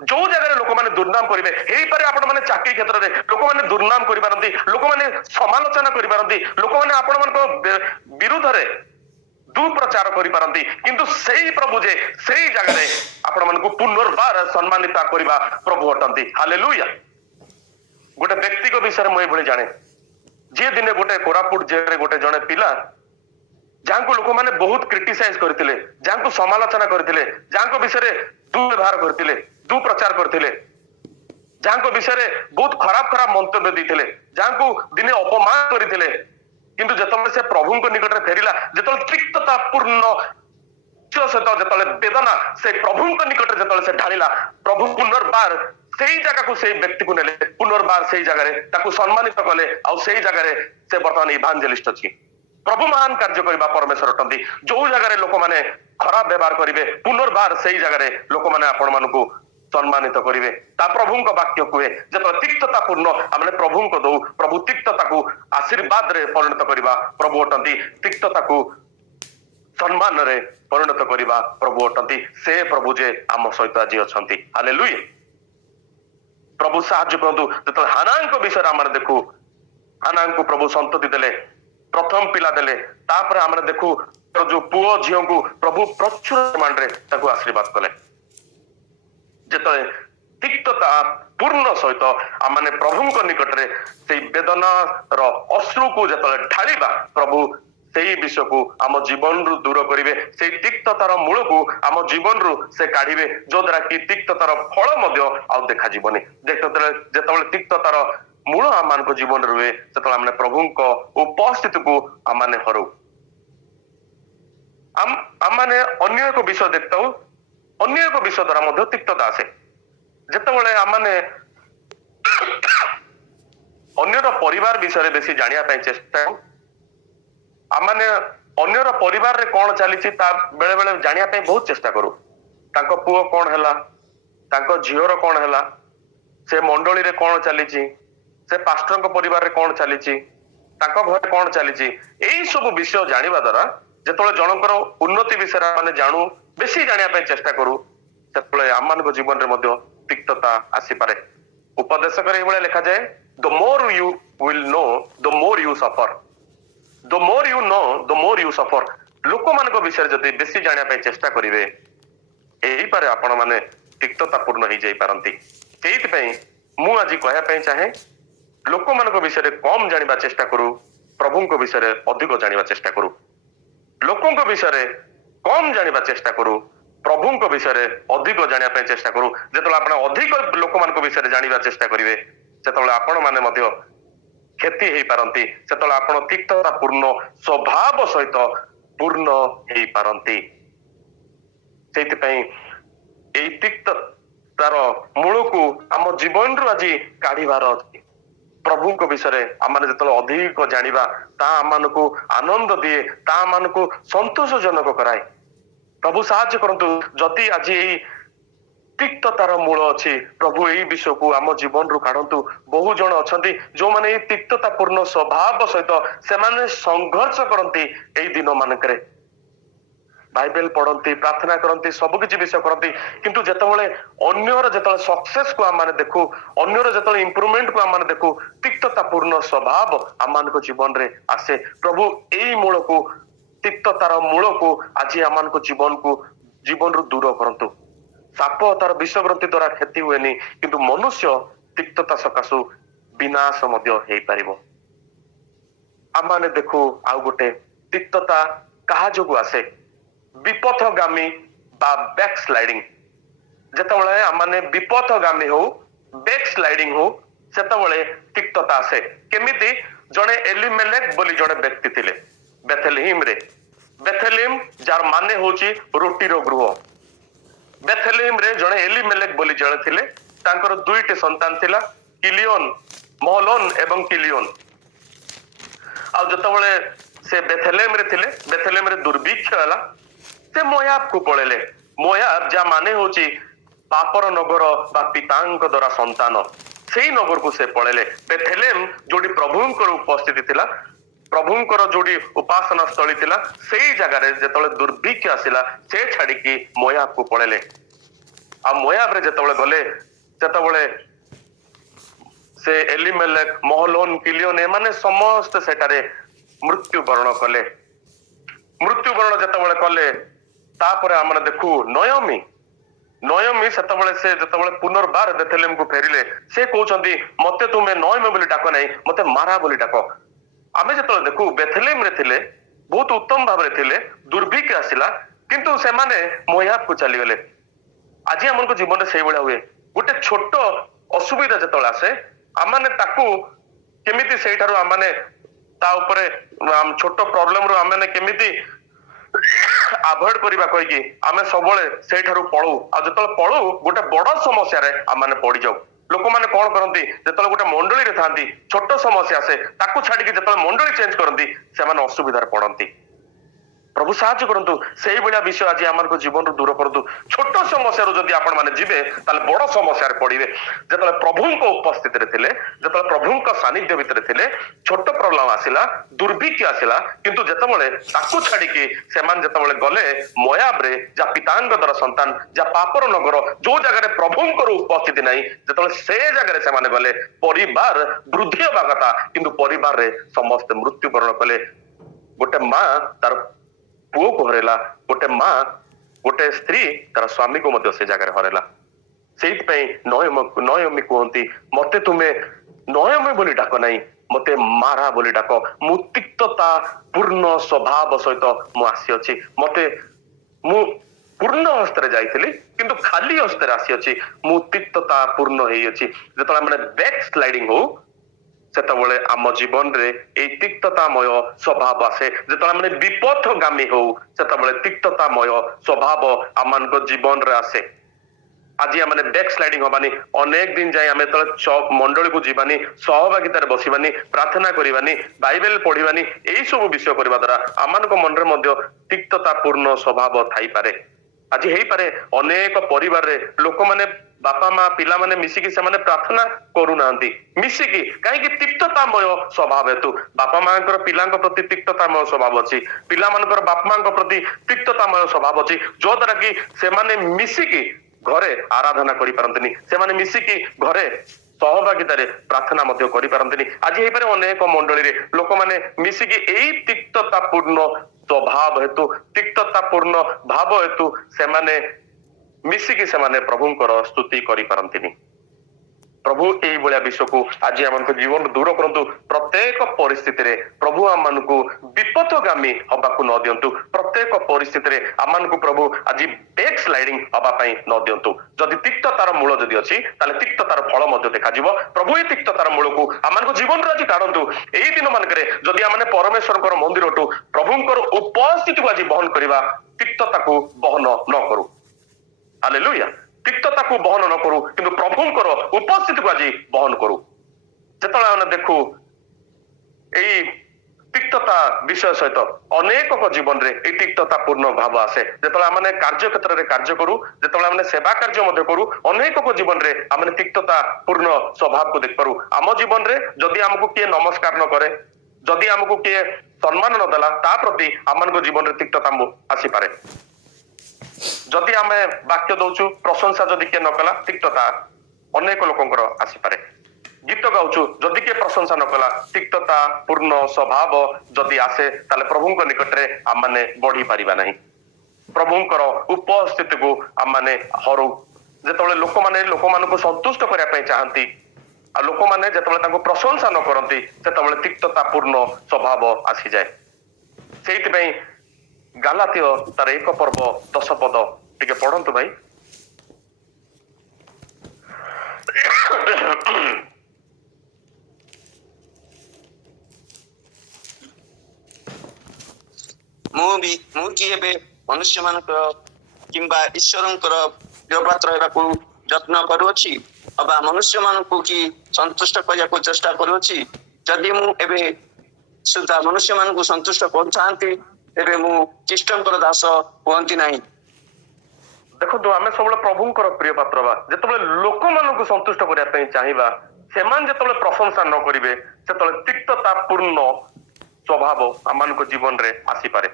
ଯୋଉ ଜାଗାରେ ଲୋକମାନେ ଦୁର୍ନାମ କରିବେ, ହେଇପାରେ ଆପଣ ମାନେ ଚାକିରି କ୍ଷେତ୍ରରେ ଲୋକମାନେ ଦୁର୍ନାମ କରିପାରନ୍ତି, ଲୋକମାନେ ସମାଲୋଚନା କରିପାରନ୍ତି, ଲୋକମାନେ ଆପଣମାନଙ୍କ ବିରୁଦ୍ଧରେ ଦୁପ୍ରଚାର କରିପାରନ୍ତି, କିନ୍ତୁ ସେଇ ପ୍ରଭୁ ଯେ ସେଇ ଜାଗାରେ ଆପଣ ମାନଙ୍କୁ ପୁନର୍ବାର ସମ୍ମାନିତ କରିବା ପ୍ରଭୁ ଅଟନ୍ତି। ହାଲେଲୁୟା। ଗୋଟେ ବ୍ୟକ୍ତିଙ୍କ ବିଷୟରେ ମୁଁ ଏଇଭଳି ଜାଣେ, ଯିଏ ଦିନେ ଗୋଟେ କୋରାପୁଟ ଜେଲରେ ଗୋଟେ ଜଣେ ପିଲା, ଯାହାଙ୍କୁ ଲୋକମାନେ ବହୁତ କ୍ରିଟିସାଇଜ କରିଥିଲେ, ଯାହାଙ୍କୁ ସମାଲୋଚନା କରିଥିଲେ, ଯାହାଙ୍କ ବିଷୟରେ ଦୁର୍ବ୍ୟବହାର କରିଥିଲେ, ଦୁପ୍ରଚାର କରିଥିଲେ, ଯାହାଙ୍କ ବିଷୟରେ ବହୁତ ଖରାପ ଖରାପ ମନ୍ତବ୍ୟ ଦେଇଥିଲେ, ଯାହାଙ୍କୁ ଦିନେ ଅପମାନ କରିଥିଲେ, କିନ୍ତୁ ଯେତେବେଳେ ସେ ପ୍ରଭୁଙ୍କ ନିକଟରେ ଫେରିଲା, ଯେତେବେଳେ ତିକ୍ତତା ପୂର୍ଣ୍ଣ सहित जो वेदना से प्रभु निकट जो से ढाला प्रभु पुनर्बार से जगह को से व्यक्ति को नेले पुनर्बार से जगह सम्मानित कले आई जगह से बर्तमान इभांजेलिस्ट अच्छी प्रभु महान कार्य करबा परमेश्वर अटंती जो जगह लोक माने खराब व्यवहार करेंगे पुनर्बार से जगह लोक माने आपण मानकु सम्मानित करेंगे ता प्रभु वाक्य कहे जो तिक्तता पूर्ण आम प्रभु को दौ प्रभु तिक्तता को आशीर्वाद रे परिणत करवा प्रभु अटंती तिक्तता को सम्मान रे परिणत करवा प्रभु अटंती से प्रभु जे आम सहित आज अच्छा हालेलुया प्रभु साहाଯ୍ୟ करतु जो हाना विषय आम देखू हाना को प्रभु संतति देले प्रथम पिला देले तापर आम देखू जो पुओ झील को प्रभु प्रचुर परिमाण आशीर्वाद कले जिते तिक्तता पूर्ण सहित आम प्रभु निकट में से वेदना अश्रु को जो ढाला प्रभु से विषय को आम जीवन रु दूर करेंगे से तिक्ततार मूल को आम जीवन रु से काढ़े जो द्वारा कि तिक्ततार फल आउ देखा जो तिक्ततार मूल आम जीवन रुए जो आम प्रभु उपस्थिति को आम हरू आम अन्य एक विषय देखता हूँ अन्य एक विषय द्वारा तिक्तता आसे जिते आम अन्यर परिवार विषय बेसी जानिया चेष्टा आमने अन्यर परिवार रे कौन चली बेले बेले जानिया बहुत चेष्टा करू तांको पुओ कौन हैला तांको झीवर कौन हैला से मंडली रे कौन चली से पास्टर परिवार रे कौन चली तांको घर कौन चली यही सब विषय जानिबा द्वारा जेतोले जनकर उन्नति विषय माने जानू बेसी जानिया चेष्टा करू सेतोले आमान जीवन रे मध्य तिक्तता आसी पारे उपदेश करे एबळे लिखा जाए the more you will know the more you suffer the more you know the more you suffer लोक मान विषय जदि बेसी जानिया चेष्टा करेंगे यही पारे आपण माने तिक्तता पूर्ण हो जाई पारंती मु आज कहया चाहे लोक मान विषय कम जानिबा चेष्टा करू प्रभु विषय अधिक जानिबा चेष्टा करू लोकों विषय कम जानिबा चेष्टा करू प्रभु विषय अधिक जानिबा चेष्टा करू जेतले आपण अधिक लोक मान विषय जानिबा चेष्टा करिवे सेतले आपण माने मध्य क्षति हो पारती से आप तिक्तता पूर्ण स्वभाव सहित पूर्ण हो पारती से तिक्ततार मूल को आम जीवन रु आज काढ़ार अच्छी प्रभु विषय आम जो अधिक जाना आम को आनंद दिए आम को संतोषजनक कराए प्रभु साहाଯ୍य करतु जदि आज तिक्ततार मूल अच्छी प्रभु यही विषय को आम जीवन रु काढ़तु बहु जन अच्छा जो मैंने तिक्तता पूर्ण स्वभाव सहित से संघर्ष करती यही दिन मानक बाइबल पढ़ती प्रार्थना करती सबकि विषय करती किंतु जितेबाला अन्यर जो सक्सेस को आम देखू अन्यर जो इम्प्रूवमेंट को आम देखू तिक्तता पूर्ण स्वभाव आम जीवन रे आसे प्रभु यही मूल को तिक्ततार मूल को आज आम जीवन को जीवन रु दूर करतु साप तार विषग्रंथि द्वारा क्षति हुए किंतु मनुष्य तिक्तता सकाशु विनाश आम देखू आउ गोटे तिक्तता कहा जो आसे विपथगामी बा बैक स्लाइडिंग जितेबाला आम विपथगामी हो बैक स्लाइडिंग हो से तिक्तता आसे केमिति जड़े एलिमेलेक बोली जड़े व्यक्ति थिले बेथेलहिम रे बेथेलहिम जार माने होची रोटीर गृह बेथेलहिम रे जड़े एलिमेलेक बोली जड़े थिले तांकर दुईटी संतान थिला किलियन महलोन एवं किलियन आ जतबळे से बेथेलहिम रे थिले बेथेलहिम रे दुर्भिक्ष हला से मोयाब को पळेले मोयाब जा माने होची पापर नगर बा पितांक द्वारा संतान सेही नगर को से पळेले बेथेलहिम जोडी प्रभुंकर उपस्थिति थिला प्रभुंकर जोडी उपासना स्थली थिला सेही जगह रे जतबळे दुर्भिक्ष आसिला से छाडी की मोयाब को पळेले आ मोयाब रे जतबळे गले जतबळे से एलिमेलेक महलोन किलियन एमाने समस्त सेटारे मृत्यु वर्ण कले मृत्यु वर्ण जतबळे कले तापर आम देखू नयमी नयमी से जतबळे पुनर्बार बेथेलहेम को फेरिले से कहउछंती मते तुमे नयमी बोली डाको नाही मते मारा बोली डाको आमे जतबळे देखू बेथेलहेम रे थिले बहुत उत्तम भाव रे थिले दुर्भिक्ष आसिला किंतु से माने मोयाब को चली गले आज हमन जीवन में से हुए गोटे छोट असुविधा जतबळे आसे आमाने ताकू केमिति सेठारो आमाने ता ऊपर छोट प्रॉब्लम रो आमाने केमिति ଆଭଏଡ କରିବା କହିକି ଆମେ ସବୁବେଳେ ସେଇଠାରୁ ପଳଉ, ଆଉ ଯେତେବେଳେ ପଳଉ ଗୋଟେ ବଡ ସମସ୍ୟାରେ ଆମେ ପଡିଯାଉ। ଲୋକମାନେ କଣ କରନ୍ତି, ଯେତେବେଳେ ଗୋଟେ ମଣ୍ଡଳୀରେ ଥାନ୍ତି ଛୋଟ ସମସ୍ୟା ଆସେ ତାକୁ ଛାଡିକି ଯେତେବେଳେ ମଣ୍ଡଳୀ ଚେଞ୍ଜ କରନ୍ତି ସେମାନେ ଅସୁବିଧାରେ ପଡନ୍ତି। ପ୍ରଭୁ ସାହାଯ୍ୟ କରନ୍ତୁ, ସେଇଭଳିଆ ବିଷୟ ଆଜି ଆମର ଜୀବନରୁ ଦୂର କରନ୍ତୁ। ଛୋଟ ସମସ୍ୟାରୁ ଯଦି ଆପଣ ମାନେ ଯିବେ ତାହେଲେ ବଡ ସମସ୍ୟାରେ ପଡିବେ। ଯେତେବେଳେ ପ୍ରଭୁଙ୍କ ଉପସ୍ଥିତିରେ ଥିଲେ, ଯେତେବେଳେ ପ୍ରଭୁଙ୍କ ସାନ୍ନିଧ୍ୟ ଭିତରେ ଥିଲେ, ଛୋଟ ପ୍ରୋବ୍ଲେମ ଆସିଲା, ଦୁର୍ଭିକ୍ଷ ଆସିଲା, କିନ୍ତୁ ଯେତେବେଳେ ତାକୁ ଛାଡିକି ସେମାନେ ଯେତେବେଳେ ଗଲେ ମୋୟାବରେ, ଯାହା ପିତାଙ୍କ ଦ୍ୱାରା ସନ୍ତାନ, ଯାହା ପାପର ନଗର, ଯୋଉ ଜାଗାରେ ପ୍ରଭୁଙ୍କର ଉପସ୍ଥିତି ନାହିଁ, ଯେତେବେଳେ ସେ ଜାଗାରେ ସେମାନେ ଗଲେ ପରିବାର ବୃଦ୍ଧି ହେବା କଥା, କିନ୍ତୁ ପରିବାରରେ ସମସ୍ତେ ମୃତ୍ୟୁବରଣ କଲେ। ଗୋଟେ ମା ତାର ପୁଅକୁ ହରେଇଲା, ଗୋଟେ ମା ଗୋଟେ ସ୍ତ୍ରୀ ତାର ସ୍ୱାମୀକୁ ମଧ୍ୟ ସେ ଜାଗାରେ ହରେଇଲା। ସେଇଥିପାଇଁ ନୟମୀ କୁହନ୍ତି, ମତେ ତୁମେ ନୟମୀ ବୋଲି ଡାକ ନାହିଁ, ମତେ ମାରା ବୋଲି ଡାକ। ମୁଁ ତିକ୍ତତା ପୂର୍ଣ୍ଣ ସ୍ୱଭାବ ସହିତ ମୁଁ ଆସିଅଛି। ମୁଁ ପୂର୍ଣ୍ଣ ହସ୍ତରେ ଯାଇଥିଲି କିନ୍ତୁ ଖାଲି ହସ୍ତରେ ଆସିଅଛି। ମୁଁ ତିକ୍ତତା ପୂର୍ଣ୍ଣ ହେଇଅଛି। ଯେତେବେଳେ ଆମେ ବ୍ୟାକ୍ ସ୍ଲାଇଡିଂ ହଉ ସେତେବେଳେ ଆମ ଜୀବନରେ ଏଇ ତିକ୍ତତାମୟ ସ୍ୱଭାବ ଆସେ। ଯେତେବେଳେ ଆମେ ବିପଥଗାମୀ ହଉ ସେତେବେଳେ ତିକ୍ତତାମୟ ସ୍ୱଭାବ ଆମମାନଙ୍କ ଜୀବନରେ ଆସେ। ଆଜି ଆମେ ବ୍ୟାକ୍ ସ୍ଲାଇଡିଂ ହବାନି। ଅନେକ ଦିନ ଯାଏ ଆମେ ଯେତେବେଳେ ମଣ୍ଡଳୀକୁ ଯିବାନି, ସହଭାଗିତାରେ ବସିବାନି, ପ୍ରାର୍ଥନା କରିବାନି, ବାଇବେଲ ପଢିବାନି, ଏଇ ସବୁ ବିଷୟ କରିବା ଦ୍ୱାରା ଆମମାନଙ୍କ ମନରେ ମଧ୍ୟ ତିକ୍ତତା ପୂର୍ଣ୍ଣ ସ୍ୱଭାବ ଥାଇପାରେ। ଆଜି ହେଇପାରେ ଅନେକ ପରିବାରରେ ଲୋକମାନେ ବାପା ମା ପିଲାମାନେ ମିଶିକି ସେମାନେ ପ୍ରାର୍ଥନା କରୁନାହାନ୍ତି ମିଶିକି, କାହିଁକି? ତିକ୍ତତାମୟ ସ୍ୱଭାବ ହେତୁ। ବାପା ମାଙ୍କର ପିଲାଙ୍କ ପ୍ରତି ତିକ୍ତତାମୟ ସ୍ୱଭାବ ଅଛି, ପିଲାମାନଙ୍କର ବାପା ମାଙ୍କ ପ୍ରତି ତିକ୍ତତାମୟ ସ୍ୱଭାବ ଅଛି, ଯୋ ଦ୍ୱାରା କି ସେମାନେ ମିଶିକି ଘରେ ଆରାଧନା କରିପାରନ୍ତିନି, ସେମାନେ ମିଶିକି ଘରେ ସହଭାଗିତାରେ ପ୍ରାର୍ଥନା ମଧ୍ୟ କରିପାରନ୍ତିନି। ଆଜି ହେଇପାରେ ଅନେକ ମଣ୍ଡଳୀରେ ଲୋକମାନେ ମିଶିକି ଏଇ ତିକ୍ତତା ପୂର୍ଣ୍ଣ ସ୍ୱଭାବ ହେତୁ, ତିକ୍ତତା ପୂର୍ଣ୍ଣ ଭାବ ହେତୁ ସେମାନେ ମିଶିକି ସେମାନେ ପ୍ରଭୁଙ୍କର ସ୍ତୁତି କରିପାରନ୍ତିନି। ପ୍ରଭୁ ଏଇଭଳିଆ ବିଷୟକୁ ଆଜି ଆମକୁ ଜୀବନ ଦୂର କରନ୍ତୁ। ପ୍ରତ୍ୟେକ ପରିସ୍ଥିତିରେ ପ୍ରଭୁ ଆମମାନଙ୍କୁ ବିପଥଗାମୀ ହବାକୁ ନ ଦିଅନ୍ତୁ। ପ୍ରତ୍ୟେକ ପରିସ୍ଥିତିରେ ଆମମାନଙ୍କୁ ପ୍ରଭୁ ଆଜି ବ୍ୟାକ୍ ସ୍ଲାଇଡିଂ ହବା ପାଇଁ ନ ଦିଅନ୍ତୁ। ଯଦି ତିକ୍ତତାର ମୂଳ ଯଦି ଅଛି ତାହେଲେ ତିକ୍ତତାର ଫଳ ମଧ୍ୟ ଦେଖାଯିବ। ପ୍ରଭୁ ଏଇ ତିକ୍ତତାର ମୂଳକୁ ଆମମାନଙ୍କ ଜୀବନରୁ ଆଜି କାଢନ୍ତୁ। ଏଇ ଦିନ ମାନଙ୍କରେ ଯଦି ଆମେ ପରମେଶ୍ୱରଙ୍କର ମନ୍ଦିରଠୁ ପ୍ରଭୁଙ୍କର ଉପସ୍ଥିତିକୁ ଆଜି ବହନ କରିବା, ତିକ୍ତତାକୁ ବହନ ନ କରୁ। ହାଲେଲୁୟା। ତିକ୍ତତାକୁ ବହନ ନ କରୁ କିନ୍ତୁ ପ୍ରଭୁଙ୍କର ଉପସ୍ଥିତିକୁ ଆଜି ବହନ କରୁ। ଯେତେବେଳେ ଆମେ ଦେଖୁ ଏଇ ତିକ୍ତତା ବିଷୟ ସହିତ ଅନେକଙ୍କ ଜୀବନରେ ଏଇ ତିକ୍ତତା ପୂର୍ଣ୍ଣ ଭାବ ଆସେ। ଯେତେବେଳେ ଆମେ କାର୍ଯ୍ୟ କ୍ଷେତ୍ରରେ କାର୍ଯ୍ୟ କରୁ, ଯେତେବେଳେ ଆମେ ସେବା କାର୍ଯ୍ୟ ମଧ୍ୟ କରୁ, ଅନେକଙ୍କ ଜୀବନରେ ଆମେ ତିକ୍ତତା ପୂର୍ଣ୍ଣ ସ୍ୱଭାବକୁ ଦେଖିପାରୁ। ଆମ ଜୀବନରେ ଯଦି ଆମକୁ କିଏ ନମସ୍କାର ନ କରେ, ଯଦି ଆମକୁ କିଏ ସମ୍ମାନ ନ ଦେଲା, ତା ପ୍ରତି ଆମମାନଙ୍କ ଜୀବନରେ ତିକ୍ତତା ଆସିପାରେ। ଯଦି ଆମେ ବାକ୍ୟ ଦଉଛୁ, ପ୍ରଶଂସା ଯଦି କିଏ ନ କଲା, ତିକ୍ତତା ଅନେକ ଲୋକଙ୍କର ଆସିପାରେ। ଗୀତ ଗାଉଛୁ, ଯଦି କିଏ ପ୍ରଶଂସା ନ କଲା, ତିକ୍ତତା ପୂର୍ଣ୍ଣ ସ୍ୱଭାବ ଯଦି ଆସେ ତାହେଲେ ପ୍ରଭୁଙ୍କ ନିକଟରେ ଆମମାନେ ବଢି ପାରିବା ନାହିଁ। ପ୍ରଭୁଙ୍କର ଉପସ୍ଥିତିକୁ ଆମମାନେ ହରୁ। ଯେତେବେଳେ ଲୋକମାନଙ୍କୁ ସନ୍ତୁଷ୍ଟ କରିବା ପାଇଁ ଚାହାନ୍ତି, ଆଉ ଲୋକମାନେ ଯେତେବେଳେ ତାଙ୍କୁ ପ୍ରଶଂସା ନ କରନ୍ତି, ସେତେବେଳେ ତିକ୍ତତା ପୂର୍ଣ୍ଣ ସ୍ୱଭାବ ଆସିଯାଏ। ସେଇଥିପାଇଁ ଗାଲାତୀୟ ତାର 1 ପର୍ବ 10 ପଦ ଟିକେ ପଢନ୍ତୁ ଭାଇ। ମୁଁ କି ଏବେ ମନୁଷ୍ୟ ମାନଙ୍କର କିମ୍ବା ଈଶ୍ୱରଙ୍କର ପ୍ରିୟପାତ୍ର ହେବାକୁ ଯତ୍ନ କରୁଅଛି, ଅବା ମନୁଷ୍ୟ ମାନଙ୍କୁ କି ସନ୍ତୁଷ୍ଟ କରିବାକୁ ଚେଷ୍ଟା କରୁଅଛି? ଯଦି ମୁଁ ଏବେ ସୁଦ୍ଧା ମନୁଷ୍ୟ ମାନଙ୍କୁ ସନ୍ତୁଷ୍ଟ କରୁଥାନ୍ତି, ତେବେ ମୁଁ ଖ୍ରୀଷ୍ଟଙ୍କର ଦାସ ହୁଅନ୍ତି ନାହିଁ। ଦେଖନ୍ତୁ, ଆମେ ସବୁବେଳେ ପ୍ରଭୁଙ୍କର ପ୍ରିୟ ପାତ୍ର ବା। ଯେତେବେଳେ ଲୋକମାନଙ୍କୁ ସନ୍ତୁଷ୍ଟ କରିବା ପାଇଁ ଚାହିଁବା, ସେମାନେ ଯେତେବେଳେ ପ୍ରଶଂସା ନ କରିବେ, ସେତେବେଳେ ତିକ୍ତତା ପୂର୍ଣ୍ଣ ସ୍ୱଭାବ ଆମମାନଙ୍କ ଜୀବନରେ ଆସିପାରେ।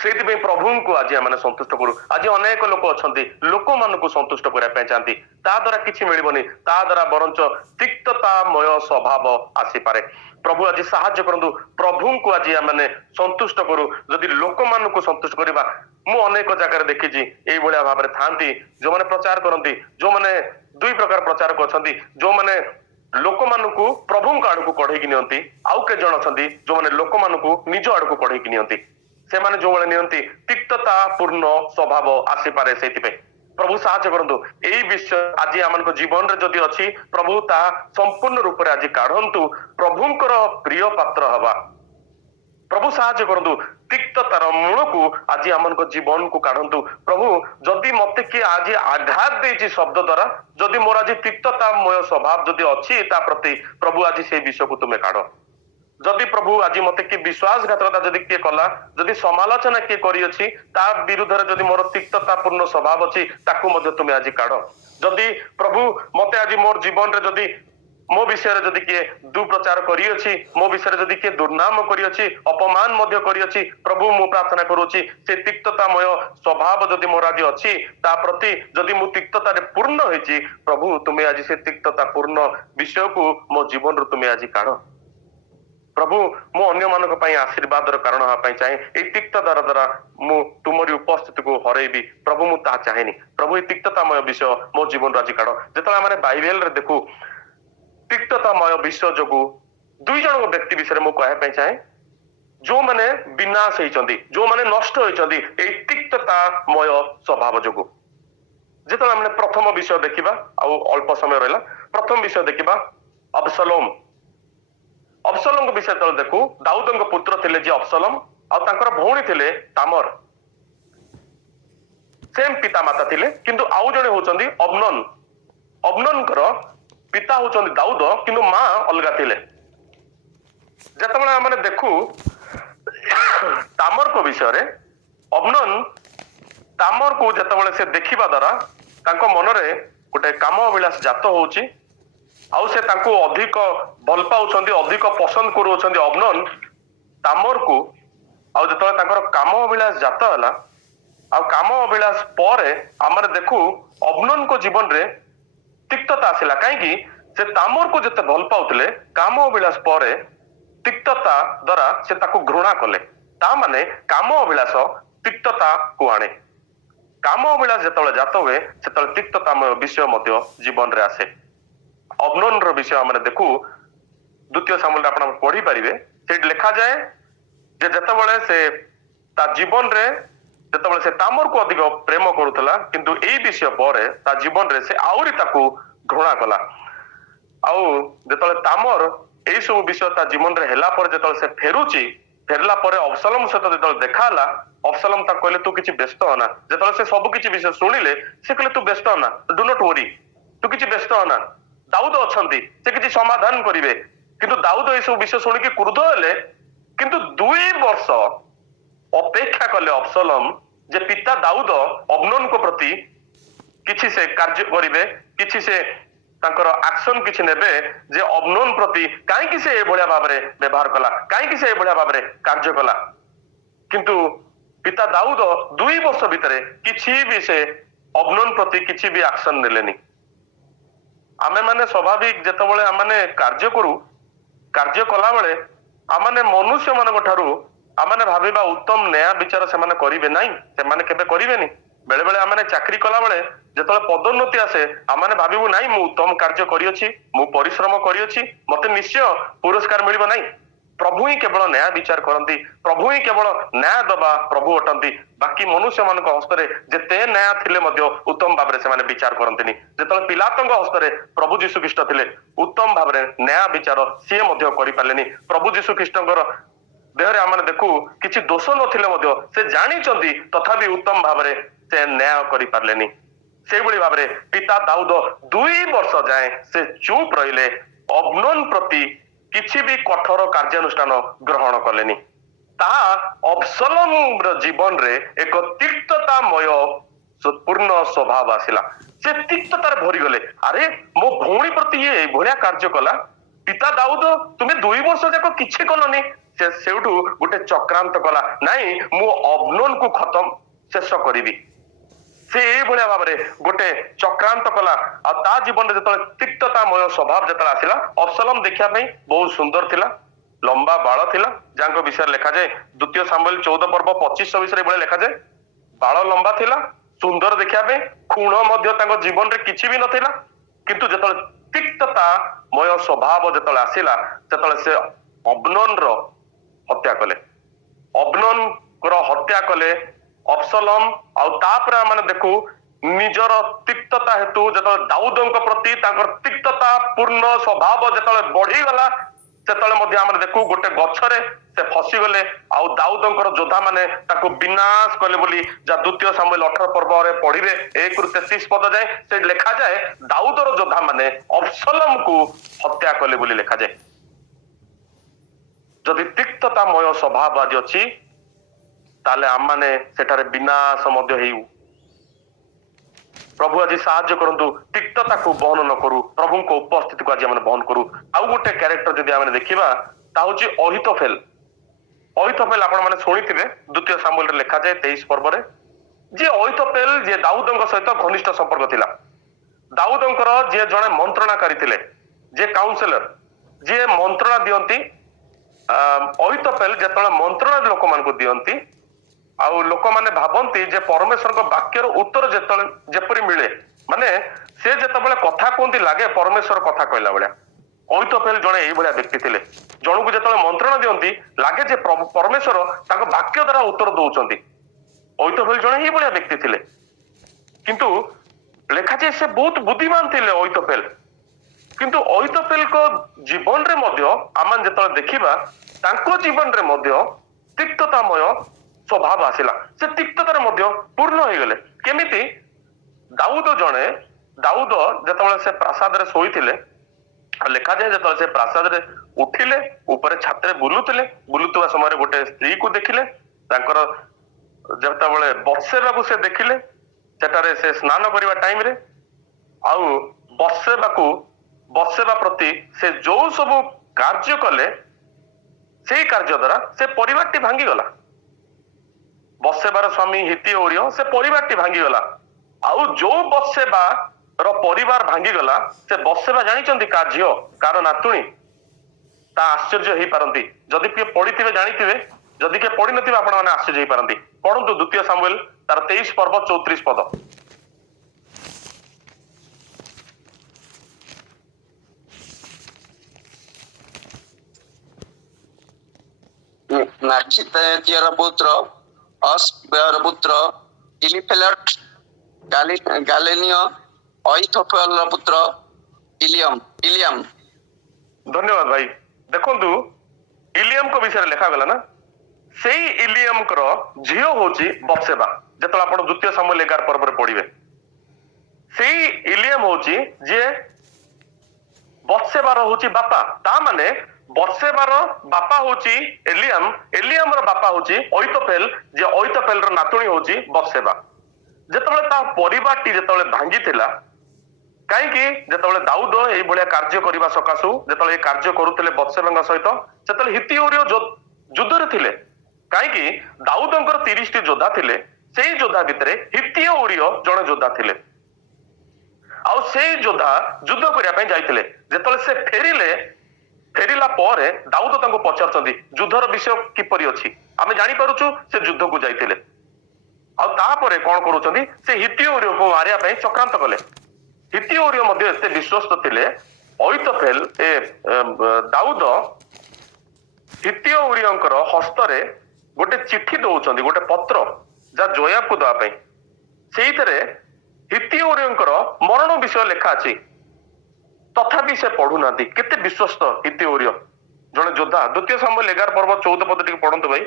ସେଇଥିପାଇଁ ପ୍ରଭୁଙ୍କୁ ଆଜି ଆମେ ସନ୍ତୁଷ୍ଟ କରୁ। ଆଜି ଅନେକ ଲୋକ ଅଛନ୍ତି ଲୋକମାନଙ୍କୁ ସନ୍ତୁଷ୍ଟ କରିବା ପାଇଁ ଚାହାନ୍ତି, ତା ଦ୍ୱାରା କିଛି ମିଳିବନି, ତା ଦ୍ୱାରା ବରଞ୍ଚ ତିକ୍ତତାମୟ ସ୍ୱଭାବ ଆସିପାରେ। ପ୍ରଭୁ ଆଜି ସାହାଯ୍ୟ କରନ୍ତୁ, ପ୍ରଭୁଙ୍କୁ ଆଜି ଆମେ ସନ୍ତୁଷ୍ଟ କରୁ। ଯଦି ଲୋକମାନଙ୍କୁ ସନ୍ତୁଷ୍ଟ କରିବା, ମୁଁ ଅନେକ ଜାଗାରେ ଦେଖିଛି ଏଇଭଳିଆ ଭାବରେ ଥାନ୍ତି ଯୋଉମାନେ ପ୍ରଚାର କରନ୍ତି, ଯୋଉମାନେ ଦୁଇ ପ୍ରକାର ପ୍ରଚାରକ ଅଛନ୍ତି, ଯୋଉମାନେ ଲୋକମାନଙ୍କୁ ପ୍ରଭୁଙ୍କ ଆଡକୁ କଢେଇକି ନିଅନ୍ତି, ଆଉ କେତେ ଜଣ ଅଛନ୍ତି ଯୋଉମାନେ ଲୋକମାନଙ୍କୁ ନିଜ ଆଡକୁ କଢେଇକି ନିଅନ୍ତି। ସେମାନେ ଯୋଉବେଳେ ନିଅନ୍ତି, ତିକ୍ତତା ପୂର୍ଣ୍ଣ ସ୍ୱଭାବ ଆସିପାରେ। ସେଇଥିପାଇଁ ପ୍ରଭୁ ସାହାଯ୍ୟ କରନ୍ତୁ। ଏଇ ବିଷୟ ଆଜି ଆମମାନଙ୍କ ଜୀବନରେ ଯଦି ଅଛି, ପ୍ରଭୁ ତାହା ସମ୍ପୂର୍ଣ୍ଣ ରୂପରେ ଆଜି କାଢନ୍ତୁ। ପ୍ରଭୁଙ୍କର ପ୍ରିୟ ପାତ୍ର ହବା, प्रभु साहाଯ୍य करतु तिक्ततार मूल को आज आम जीवन को काढ़तु प्रभु जदि मते किए आज आघात देछि शब्द द्वारा जदि मोर आज तिक्ततामय स्वभाव जदि अच्छी ता प्रति प्रभु आज से विषय को तुम्हें काढ़ जदि प्रभु आज मते कि विश्वासघातकता जदि किए कला जदि समालोचना किए करी अछि ता विरुद्ध रे जदि मोर तिक्ततापूर्ण स्वभाव अछि ताकू मध्य तुम्हें आज काढ़ जदि प्रभु मते आज मोर जीवन रे जदि मो विषय रे जदि किए दुप्रचार करी अछि मो विषय रे जदि किए दुर्नाम करी अछि अपमान मध्य करी अछि प्रभु मु प्रार्थना करूछि से तिक्ततामय स्वभाव जदि मोर आज अछि ता प्रति जदि मु तिक्तता रे पूर्ण होइछि प्रभु तुम्हें आज से तिक्तता पूर्ण विषय को मो जीवन रे तुम्हें आज काढ़ प्रभु मु अन्य मानक पई आशीर्वाद र कारण हा पई चाहे ए तिक्तता द्वारा मु तुमरी उपस्थिति को हरैबी प्रभु मु ता चाहेनी प्रभु ए तिक्ततामय विषय मो जीवन राजी काढ़ जेतला माने बाइबल रे देखू तिक्ततामय विषय जोगु दुई जन व्यक्ति विषय मु कहया पई चाहे जो माने विनाश होइचंदी जो माने नष्ट होइचंदी ए तिक्ततामय स्वभाव जोगु जेतला माने प्रथम विषय देखिबा आ अल्प समय रहला प्रथम विषय देखिबा अबसलोम अबसलोम को विषय तल देखू दाऊद पुत्र थिले जे अबसलोम आ तांकर भौणी थिले तामर सेम पिता माता थिले किंतु आउ जणे होचंदी अबनन अबननकर पिता होचंदी दाऊद किंतु मां अलगा थिले जेतबेला माने देखू तामर को विषय रे अबनन तामर को जेतबेले से देखिबा द्वारा तांको मनरे गोटे काम अभिलाष जात होउची आउ से तांको अधिक भल पाउछंदी अधिक पसंद करूछंदी अबनन तामर को आउ जेतबेला तांकर काम अभिलाष जात हला आ काम अभिलाष परे हमरे देखू अबनन को जीवन रे तिक्तता आसिला काहेकि से तामर को जते भल पाउतले काम अभिलाष परे तिक्तता द्वारा से ताको घृणा कले ता माने काम अभिलाष तिक्तता को आने काम अभिलाष जेतबेले जात हुए सेतबेले तिक्ततामय विषय मध्य जीवन रे आसे अबनन रो विषय हमरे देखू द्वितीय सामुएल आपण पढ़ी पारिबे से लिखा जाए जे जेतबेले से ता जीवन रे जेतबेले से तामर को अधिक प्रेम करूतला किंतु एई विषय परे ता जीवन रे से आउरी ताकू घृणा कला आउ जेतबेले तामर एई सब विषय ता जीवन रे हेला पर जेतबेले से फेरला पर अबसलोम सहित जेतबेले देखाला अबसलोम ता कहले तू किछि व्यस्त होना जेतबेले से सब किछि विषय सुनिले से कहले तू व्यस्त होना डू नॉट वरी तू किछि व्यस्त होना दाऊद अछंती से किछि समाधान करिवे किंतु दाऊद ए सब विषय सुनि के क्रुद्ध हेले किंतु 2 वर्ष अपेक्षा कले अबसलोम जे पिता दाऊद अबनन को प्रति किछि से कार्य करिवे किछि से तांकर एक्शन किछि नेबे जे अबनन प्रति काहे कि से ए भलिया भाबरे व्यवहार कला काहे कि से ए भलिया भाबरे कार्य कला किंतु पिता दाऊद 2 वर्ष भितरे किछि भी से अबनन प्रति किछि भी एक्शन नेलेनी आमे माने स्वाभाविक जेतबेले आमाने कार्य करू कार्य कला बेले आमाने मनुष्य मानक ठारू आमाने भाबिबा उत्तम न्याय विचार से माने करिवे नाही से माने केबे करिवेनी बेले बेले आमाने चाकरी कला बेले जेतबेले पदोन्नति आसे आमाने भाबिबु नाही मु उत्तम कार्य करियछि मु परिश्रम करियछि मते निश्चय पुरस्कार मिलिबो नाही प्रभु ही केवल न्याय विचार करती प्रभु ही केवल न्याय दबा प्रभु अटंती बाकी मनुष्य मान हस्तरे जेते न्याय थिले मध्य उत्तम भाव से विचार करती जिते पिलातंग हस्तरे प्रभु जीशु ख्रीष्ट थिले उत्तम भाव न्याय विचार सी करि पारलेनी प्रभु जीशु ख्रीष्टंकर देहरे आम देखू किसी दोष नथिले से जानी तथापि उत्तम भाव से न्याय करि पारलेनी से भाव पिता दाऊद 2 वर्ष जाए से चुप रहिले अबनोन प्रति किसी भी कठोर कार्यानुष्ठान ग्रहण कलेनी ताहा अबसलोम जीवन रे एक तिक्ततामय पूर्ण स्वभाव आसिला से तिक्ततार भरी गले अरे मो भौणी प्रति ये भलिया कार्य कला पिता दाऊद तुम्हें 2 वर्ष जाक किछि कलनी से सेउठू गोटे चक्रांत कला नाही मु अबनोन को खत्म शेष करिवि से भलिया भाव गोटे चक्रांत कला आ ता जीवन में जो तिक्ततामय स्वभाव जो आसिला अबसलोम देखा बहुत सुंदर थिला लंबा बाल थिला जांको विषय लिखा जाए 2 सामुएल 14 पर्व 25 विषय लिखा जाए बाल लंबा थिला सुंदर देखा खूण जीवन रे किछि भी नथिला किंतु जो तिक्ततामय स्वभाव जो आसिला से अबनोन रो हत्या कले अबनोन रो हत्या कले अबसलोम आउ तापर माने देखू निजर तिक्तता हेतु जो दाऊद प्रति तिक्तता पूर्ण स्वभाव जो बढ़ी गला ସେତେବେଳେ ମଧ୍ୟ ଆମେ ଦେଖୁ ଗୋଟେ ଗଛରେ ସେ ଫସିଗଲେ ଆଉ ଦାଉଦଙ୍କର ଯୋଦ୍ଧା ମାନେ ତାକୁ ବିନାଶ କଲେ ବୋଲି ଯାହା ଦ୍ୱିତୀୟ ସାମୁଏଲ 18 ପର୍ବରେ ପଢିବେ 1 ରୁ 33 ପଦ ଯାଏ ସେ ଲେଖାଯାଏ ଦାଉଦର ଯୋଦ୍ଧା ମାନେ ଅବସଲମକୁ ହତ୍ୟା କଲେ ବୋଲି ଲେଖାଯାଏ। ଯଦି ତିକ୍ତତାମୟ ସ୍ୱଭାବ ଆଜି ଅଛି ତାହେଲେ ଆମମାନେ ସେଠାରେ ବିନାଶ ମଧ୍ୟ ହେଉ। ପ୍ରଭୁ ଆଜି ସାହାଯ୍ୟ କରନ୍ତୁ ତିକ୍ତତାକୁ ବହନ ନ କରୁ, ପ୍ରଭୁଙ୍କ ଉପସ୍ଥିତିକୁ ଆଜି ଆମେ ବହନ କରୁ। ଆଉ ଗୋଟେ କ୍ୟାରେକ୍ଟର ଯଦି ଆମେ ଦେଖିବା ତା ହଉଛି ଅହିତୋଫେଲ। ଅହିତୋଫେଲ ଆପଣ ମାନେ ଶୁଣିଥିବେ ଦ୍ୱିତୀୟ ସାମୁଏଲରେ ଲେଖାଯାଏ 23 ପର୍ବରେ ଯେ ଅହିତୋଫେଲ ଯିଏ ଦାଉଦଙ୍କ ସହିତ ଘନିଷ୍ଠ ସମ୍ପର୍କ ଥିଲା। ଦାଉଦଙ୍କର ଯିଏ ଜଣେ ମନ୍ତ୍ରଣାକାରୀ ଥିଲେ, ଯିଏ କାଉନସିଲର, ଯିଏ ମନ୍ତ୍ରଣା ଦିଅନ୍ତି। ଅହିତୋଫେଲ ଯେତେବେଳେ ମନ୍ତ୍ରଣା ଲୋକମାନଙ୍କୁ ଦିଅନ୍ତି ଆଉ ଲୋକମାନେ ଭାବନ୍ତି ଯେ ପରମେଶ୍ୱରଙ୍କ ବାକ୍ୟର ଉତ୍ତର ଯେତେବେଳେ ଯେପରି ମିଳେ, ମାନେ ସେ ଯେତେବେଳେ କଥା କୁହନ୍ତି ଲାଗେ ପରମେଶ୍ୱର କଥା କହିଲା ଭଳିଆ। ଅହିତୋଫେଲ ଜଣେ ଏଇଭଳିଆ ବ୍ୟକ୍ତି ଥିଲେ। ଜଣକୁ ଯେତେବେଳେ ମନ୍ତ୍ରଣା ଦିଅନ୍ତି ଲାଗେ ଯେ ପରମେଶ୍ୱର ତାଙ୍କ ବାକ୍ୟ ଦ୍ୱାରା ଉତ୍ତର ଦଉଛନ୍ତି। ଅହିତୋଫେଲ ଜଣେ ଏଇଭଳିଆ ବ୍ୟକ୍ତି ଥିଲେ। କିନ୍ତୁ ଲେଖାଯାଏ ସେ ବହୁତ ବୁଦ୍ଧିମାନ ଥିଲେ ଅହିତୋଫେଲ। କିନ୍ତୁ ଅହିତୋଫେଲଙ୍କ ଜୀବନରେ ମଧ୍ୟ ଆମେ ଯେତେବେଳେ ଦେଖିବା ତାଙ୍କ ଜୀବନରେ ମଧ୍ୟ ତିକ୍ତତାମୟ ସ୍ୱଭାବ ଆସିଲା। ସେ ତିକ୍ତତାରେ ମଧ୍ୟ ପୂର୍ଣ୍ଣ ହେଇଗଲେ। କେମିତି? ଦାଉଦ ଯେତେବେଳେ ସେ ପ୍ରାସାଦରେ ଶୋଇଥିଲେ, ଲେଖାଯାଏ ଯେତେବେଳେ ସେ ପ୍ରାସାଦରେ ଉଠିଲେ ଉପରେ ଛାତରେ ବୁଲୁଥିବା ସମୟରେ ଗୋଟେ ସ୍ତ୍ରୀକୁ ଦେଖିଲେ। ତାଙ୍କର ଯେତେବେଳେ ବତ୍ସେବାକୁ ସେ ଦେଖିଲେ ସେଠାରେ ସେ ସ୍ନାନ କରିବା ଟାଇମରେ, ଆଉ ବତ୍ସେବା ପ୍ରତି ସେ ଯୋଉ ସବୁ କାର୍ଯ୍ୟ କଲେ ସେଇ କାର୍ଯ୍ୟ ଦ୍ୱାରା ସେ ପରିବାରଟି ଭାଙ୍ଗିଗଲା। ବତ୍ସେବାର ସ୍ୱାମୀ ହିତିଓରିୟ ସେ ପରିବାରଟି ଭାଙ୍ଗିଗଲା। ଆଉ ଯୋଉ ବତ୍ସେବାର ପରିବାର ଭାଙ୍ଗିଗଲା ସେ ବତ୍ସେବା ଜାଣିଛନ୍ତି କା ଝିଅ, କାର ନାତୁଣୀ? ତା ଆଶ୍ଚର୍ଯ୍ୟ ହେଇପାରନ୍ତି। ଯଦି କିଏ ପଢିଥିବେ ଜାଣିଥିବେ, ଯଦି କିଏ ପଢିନଥିବେ ଆପଣ ମାନେ ଆଶ୍ଚର୍ଯ୍ୟ ହେଇପାରନ୍ତି। ପଢନ୍ତୁ ଦ୍ୱିତୀୟ ସାମୁଏଲ ତାର 23 ପର୍ବ 34 ପଦ। ନାଚିର ପୁତ୍ର ଅସ୍ବେର ପୁତ୍ର ଇଲିଫେଲଟ, ଗାଲେନୀୟ ଅହିତୋଫେଲର ପୁତ୍ର ଇଲିଆମ। ଧନ୍ୟବାଦ ଭାଇ। ଦେଖନ୍ତୁ ଇଲିୟମଙ୍କ ବିଷୟରେ ଲେଖାଗଲା ନା, ସେଇ ଇଲିୟମଙ୍କର ଝିଅ ହଉଛି ବତ୍ସେବା। ଯେତେବେଳେ ଆପଣ ଦ୍ୱିତୀୟ ସାମୁଏଲ 11 ପର୍ବରେ ପଢିବେ, ସେଇ ଇଲିୟମ ହଉଛି ଯିଏ ବତ୍ସେବାର ହଉଛି ବାପା। ତା ମାନେ ବତ୍ସେବାର ବାପା ହଉଛି ଏଲିଆମର ବାପା ହଉଛି ଅହିତୋଫେଲ, ଯେ ଅହିତୋଫେଲର ନାତୁଣୀ ହଉଛି ବତ୍ସେବା। ଯେତେବେଳେ ତା ପରିବାରଟି ଯେତେବେଳେ ଭାଙ୍ଗିଥିଲା, କାହିଁକି? ଯେତେବେଳେ ଦାଉଦ ଏଇଭଳିଆ କାର୍ଯ୍ୟ କରିବା ସକାଶୁ ଯେତେବେଳେ ଏ କାର୍ଯ୍ୟ କରୁଥିଲେ ବତ୍ସେବାଙ୍କ ସହିତ, ସେତେବେଳେ ହିତିଓରିୟ ଯୁଦ୍ଧରେ ଥିଲେ। କାହିଁକି? ଦାଉଦଙ୍କର 30ଟି ଯୋଦ୍ଧା ଥିଲେ, ସେଇ ଯୋଦ୍ଧା ଭିତରେ ହିତିଓରିୟ ଜଣେ ଯୋଦ୍ଧା ଥିଲେ। ଆଉ ସେଇ ଯୋଦ୍ଧା ଯୁଦ୍ଧ କରିବା ପାଇଁ ଯାଇଥିଲେ। ଯେତେବେଳେ ସେ ଫେରିଲା ପରେ ଦାଉଦ ତାଙ୍କୁ ପଚାରୁଛନ୍ତି ଯୁଦ୍ଧର ବିଷୟ କିପରି ଅଛି? ଆମେ ଜାଣିପାରୁଛୁ ସେ ଯୁଦ୍ଧକୁ ଯାଇଥିଲେ। ଆଉ ତାପରେ କଣ କରୁଛନ୍ତି? ସେ ହିତିଓରିୟକୁ ମାରିବା ପାଇଁ ଚକ୍ରାନ୍ତ କଲେ। ହିତିଓରିୟ ମଧ୍ୟ ଏତେ ବିଶ୍ୱସ୍ତ ଥିଲେ, ଅହିତୋଫେଲ ଦାଉଦ ହିତିଓରିୟଙ୍କର ହସ୍ତରେ ଗୋଟେ ଚିଠି ଦଉଛନ୍ତି, ଗୋଟେ ପତ୍ର ଯାହା ଜୋୟାବକୁ ଦେବା ପାଇଁ। ସେଇଥିରେ ହିତିଓରିୟଙ୍କର ମରଣ ବିଷୟ ଲେଖା ଅଛି। ତଥାପି ସେ ପଢୁନାହାନ୍ତି। କେତେ ବିଶ୍ୱସ୍ତ ହିତିଓରିୟ ଜଣେ ଯୋଦ୍ଧା। ଦ୍ୱିତୀୟ ସାମୁଏଲ 11 ପର୍ବ 14 ପଦ ଟିକେ ପଢନ୍ତୁ ଭାଇ।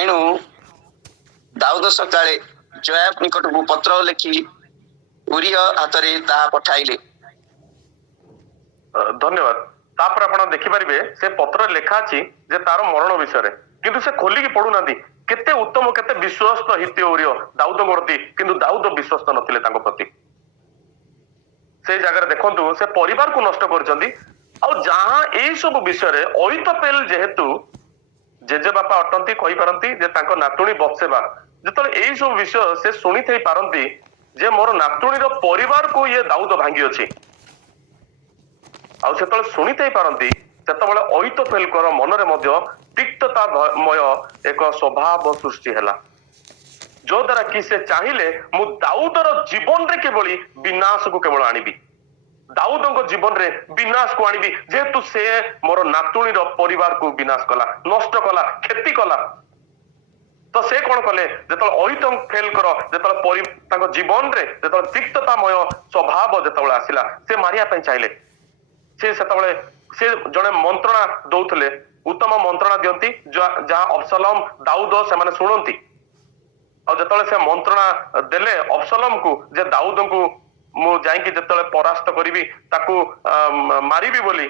ଏଣୁ ଦାଉଦ ସକାଳେ ଜୋୟାବ ନିକଟକୁ ପତ୍ର ଲେଖି ଉରିୟ ହାତରେ ତାହା ପଠାଇଲେ। ଧନ୍ୟବାଦ। ତାପରେ ଆପଣ ଦେଖିପାରିବେ ସେ ପତ୍ରରେ ଲେଖା ଅଛି ଯେ ତାର ମରଣ ବିଷୟରେ, କିନ୍ତୁ ସେ ଖୋଲିକି ପଢୁନାହାନ୍ତି। କେତେ ଉତ୍ତମ, କେତେ ବିଶ୍ୱସ୍ତ ହିତିଓରିୟ ଦାଉଦଙ୍କ ପ୍ରତି, କିନ୍ତୁ ଦାଉଦ ବିଶ୍ୱସ୍ତ ନଥିଲେ ତାଙ୍କ ପ୍ରତି। ସେଇ ଜାଗାରେ ଦେଖନ୍ତୁ ସେ ପରିବାରକୁ ନଷ୍ଟ କରିଛନ୍ତି। ଆଉ ଯାହା ଏଇ ସବୁ ବିଷୟରେ ଅହିତୋଫେଲ ଯେହେତୁ ଜେଜେବାପା ଅଟନ୍ତି, କହିପାରନ୍ତି ଯେ ତାଙ୍କ ନାତୁଣୀ ବତ୍ସେବା, ଯେତେବେଳେ ଏଇ ସବୁ ବିଷୟ ସେ ଶୁଣିଥାଇ ପାରନ୍ତି ଯେ ମୋର ନାତୁଣୀର ପରିବାରକୁ ଇଏ ଦାଉଦ ଭାଙ୍ଗି ଅଛି, ଆଉ ସେତେବେଳେ ଶୁଣିଥାଇ ପାରନ୍ତି, ସେତେବେଳେ ଅହିତୋଫେଲଙ୍କର ମନରେ ମଧ୍ୟ ତିକ୍ତତାମୟ ଏକ ସ୍ୱଭାବ ସୃଷ୍ଟି ହେଲା, ଯୋ ଦ୍ୱାରା କି ସେ ଚାହିଁଲେ ମୁଁ ଦାଉଦର ଜୀବନରେ କିଭଳି ବିନାଶକୁ କେବଳ ଆଣିବି, ଦାଉଦଙ୍କ ଜୀବନରେ ବିନାଶକୁ ଆଣିବି। ଯେହେତୁ ସେ ମୋର ନାତୁଣୀର ପରିବାରକୁ ବିନାଶ କଲା, ନଷ୍ଟ କଲା, କ୍ଷତି କଲା, ତ ସେ କଣ କଲେ? ଯେତେବେଳେ ଅହିତୋଫେଲଙ୍କର ଯେତେବେଳେ ତାଙ୍କ ଜୀବନରେ ଯେତେବେଳେ ତିକ୍ତତାମୟ ସ୍ୱଭାବ ଯେତେବେଳେ ଆସିଲା, ସେ ମାରିବା ପାଇଁ ଚାହିଁଲେ। ସେ ସେତେବେଳେ ସେ ଜଣେ ମନ୍ତ୍ରଣା ଦଉଥିଲେ, ଉତ୍ତମ ମନ୍ତ୍ରଣା ଦିଅନ୍ତି ଯାହା ଅବସଲମ ଦାଉଦ ସେମାନେ ଶୁଣନ୍ତି। ଆଉ ଯେତେବେଳେ ସେ ମନ୍ତ୍ରଣା ଦେଲେ ଅବସଲମକୁ ଯେ ଦାଉଦଙ୍କୁ ମୁଁ ଯାଇକି ଯେତେବେଳେ ପରାସ୍ତ କରିବି, ତାକୁ ମାରିବି ବୋଲି,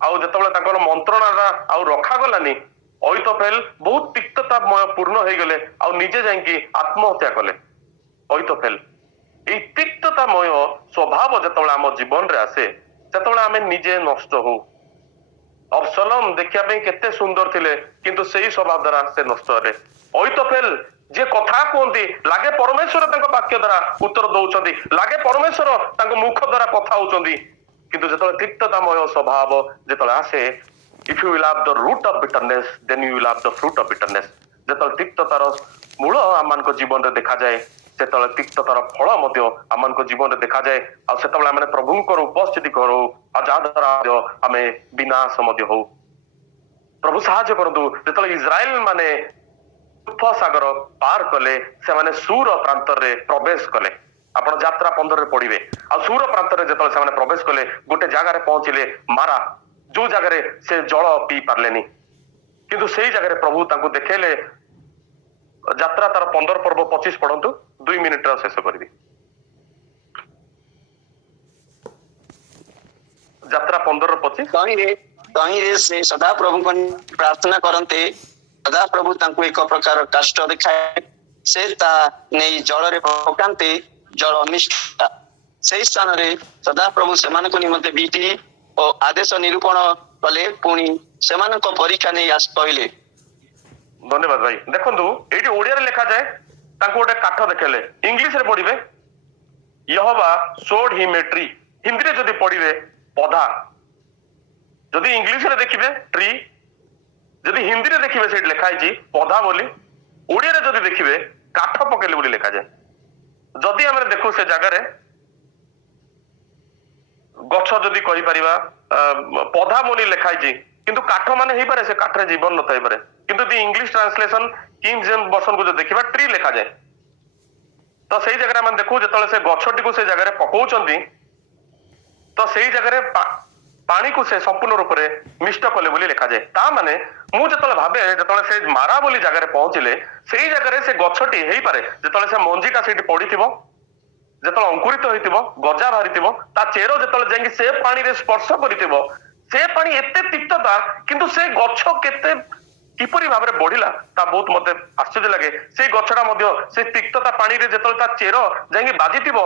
ଆଉ ଯେତେବେଳେ ତାଙ୍କର ମନ୍ତ୍ରଣାଟା ଆଉ ରଖାଗଲାନି, ଅହିତୋଫେଲ ବହୁତ ତିକ୍ତତାମୟ ପୂର୍ଣ୍ଣ ହେଇଗଲେ ଆଉ ନିଜେ ଯାଇକି ଆତ୍ମହତ୍ୟା କଲେ। ଅହିତୋଫେଲ এই ତିକ୍ତତାମୟ ସ୍ୱଭାବ ଯେତେବେଳେ ଆମ ଜୀବନରେ ଆସେ, ସେତେବେଳେ ଆମେ ନିଜେ ନଷ୍ଟ ହଉ। ଅବସଲମ ଦେଖିବା ପାଇଁ କେତେ ସୁନ୍ଦର ଥିଲେ, କିନ୍ତୁ ସେଇ ସ୍ୱଭାବ ଦ୍ୱାରା ସେ ନଷ୍ଟ ହେଲେ। ଅହିତୋଫେଲ ଯେ କଥା କୁହନ୍ତି, ଲାଗେ ପରମେଶ୍ୱର ତାଙ୍କ ବାକ୍ୟ ଦ୍ୱାରା ଉତ୍ତର ଦଉଛନ୍ତି, ଲାଗେ ପରମେଶ୍ୱର ତାଙ୍କ ମୁଖ ଦ୍ୱାରା କଥା ହଉଛନ୍ତି, କିନ୍ତୁ ଯେତେବେଳେ ତିକ୍ତତାମୟ ସ୍ୱଭାବ ଯେତେବେଳେ ଆସେ, if you will have the root of bitterness, then you will have the fruit of bitterness। ଯେତେବେଳେ ତିକ୍ତତାର ମୂଳ ଆମମାନଙ୍କ ଜୀବନରେ ଦେଖାଯାଏ, ସେତେବେଳେ ତିକ୍ତତାର ଫଳ ମଧ୍ୟ ଆମମାନଙ୍କ ଜୀବନରେ ଦେଖାଯାଏ, ଆଉ ସେତେବେଳେ ଆମେ ପ୍ରଭୁଙ୍କର ଉପସ୍ଥିତି କରୁ, ଆଉ ଯାହା ଦ୍ୱାରା ଆମେ ବିନାଶ ମଧ୍ୟ ହଉ। ପ୍ରଭୁ ସାହାଯ୍ୟ କରନ୍ତୁ। ଯେତେବେଳେ ଇସ୍ରାଏଲ ମାନେ ସାଗର ପାର କଲେ, ସେମାନେ ସୁର ପ୍ରାନ୍ତରେ ପ୍ରବେଶ କଲେ। ଆପଣ ଯାତ୍ରା 15ରେ ପଢିବେ। ଆଉ ସୁର ପ୍ରାନ୍ତରେ ଯେତେବେଳେ ସେମାନେ ପ୍ରବେଶ କଲେ, ଗୋଟେ ଜାଗାରେ ପହଞ୍ଚିଲେ ମାରା, ଯୋଉ ଜାଗାରେ ସେ ଜଳ ପିଇ ପାରିଲେନି, କିନ୍ତୁ ସେଇ ଜାଗାରେ ପ୍ରଭୁ ତାଙ୍କୁ ଦେଖେଇଲେ। ଯାତ୍ରା ତାର 15 ପର୍ବ 25 ପଢନ୍ତୁ, 2 ମିନିଟରେ ଶେଷ କରିବି। ଯାତ୍ରା 15-25। ତହିଁରେ ସେ ସଦାପ୍ରଭୁଙ୍କୁ ପ୍ରାର୍ଥନା କରନ୍ତେ, ସଦାପ୍ରଭୁ ତାଙ୍କୁ ଏକ ପ୍ରକାର କାଷ୍ଠ ଦେଖାଏ, ସେ ତା ନେଇ ଜଳରେ ପକାନ୍ତେ, ଜଳ ମିଷ୍ଟା। ସେହି ସ୍ଥାନରେ ସଦାପ୍ରଭୁ ସେମାନଙ୍କ ନିମନ୍ତେ ବିଧି ଓ ଆଦେଶ ନିରୂପଣ କଲେ, ପୁଣି ସେମାନଙ୍କ ପରୀକ୍ଷା ନେଇ କହିଲେ। ଧନ୍ୟବାଦ ଭାଇ। ଦେଖନ୍ତୁ ଏଇଠି ଓଡିଆରେ ଲେଖାଯାଏ, ତାଙ୍କୁ ଗୋଟେ କାଠ ଦେଖେଇଲେ। ଇଂଲିଶରେ ପଢିବେ यहोवा showed him a tree। ହିନ୍ଦୀରେ ଯଦି ପଢିବେ ପଧା, ଯଦି ଇଂଲିଶରେ ଦେଖିବେ ଟ୍ରି, ଯଦି ହିନ୍ଦୀରେ ଦେଖିବେ ସେଇଠି ଲେଖା ହେଇଛି ପଧା ବୋଲି, ଓଡିଆରେ ଯଦି ଦେଖିବେ କାଠ ପକେଇଲେ ବୋଲି ଲେଖାଯାଏ। ଯଦି ଆମେ ଦେଖୁ ସେ ଜାଗାରେ ଗଛ ଯଦି କହିପାରିବା ପଧା ବୋଲି ଲେଖା ହେଇଛି, କିନ୍ତୁ କାଠ ମାନେ ହେଇପାରେ ସେ କାଠରେ ଜୀବନ ନଥାଇପାରେ। କିନ୍ତୁ ଯଦି ଇଂଲିଶ ଟ୍ରାନ୍ସଲେସନ କିଙ୍ଗ ଜେମ୍ସ ବର୍ସନକୁ ଯଦି ଦେଖିବା ଟ୍ରି ଲେଖାଯାଏ, ତ ସେଇ ଜାଗାରେ ଆମେ ଦେଖୁ ଯେତେବେଳେ ସେ ଗଛଟିକୁ ସେ ଜାଗାରେ ପକଉଛନ୍ତି, ତ ସେଇ ଜାଗାରେ ପାଣିକୁ ସେ ସମ୍ପୂର୍ଣ୍ଣ ରୂପରେ ମିଷ୍ଟ କଲେ ବୋଲି ଲେଖାଯାଏ। ତା ମାନେ ମୁଁ ଯେତେବେଳେ ଭାବେ, ଯେତେବେଳେ ସେ ମାରା ବୋଲି ଜାଗାରେ ପହଞ୍ଚିଲେ, ସେଇ ଜାଗାରେ ସେ ଗଛଟି ହେଇପାରେ, ଯେତେବେଳେ ସେ ମଞ୍ଜିଟା ସେଇଠି ପଡିଥିବ, ଯେତେବେଳେ ଅଙ୍କୁରିତ ହେଇଥିବ, ଗଜା ବାହାରିଥିବ, ତା ଚେର ଯେତେବେଳେ ଯାଇକି ସେ ପାଣିରେ ସ୍ପର୍ଶ କରିଥିବ, ସେ ପାଣି ଏତେ ତିକ୍ତତା, କିନ୍ତୁ ସେ ଗଛ କେତେ କିପରି ଭାବରେ ବଢିଲା, ତା ବହୁତ ମତେ ଆଶ୍ଚର୍ଯ୍ୟ ଲାଗେ। ସେଇ ଗଛଟା ମଧ୍ୟ ସେ ତିକ୍ତତା ପାଣିରେ ଯେତେବେଳେ ତା ଚେର ଯାଇକି ବାଜିଥିବ,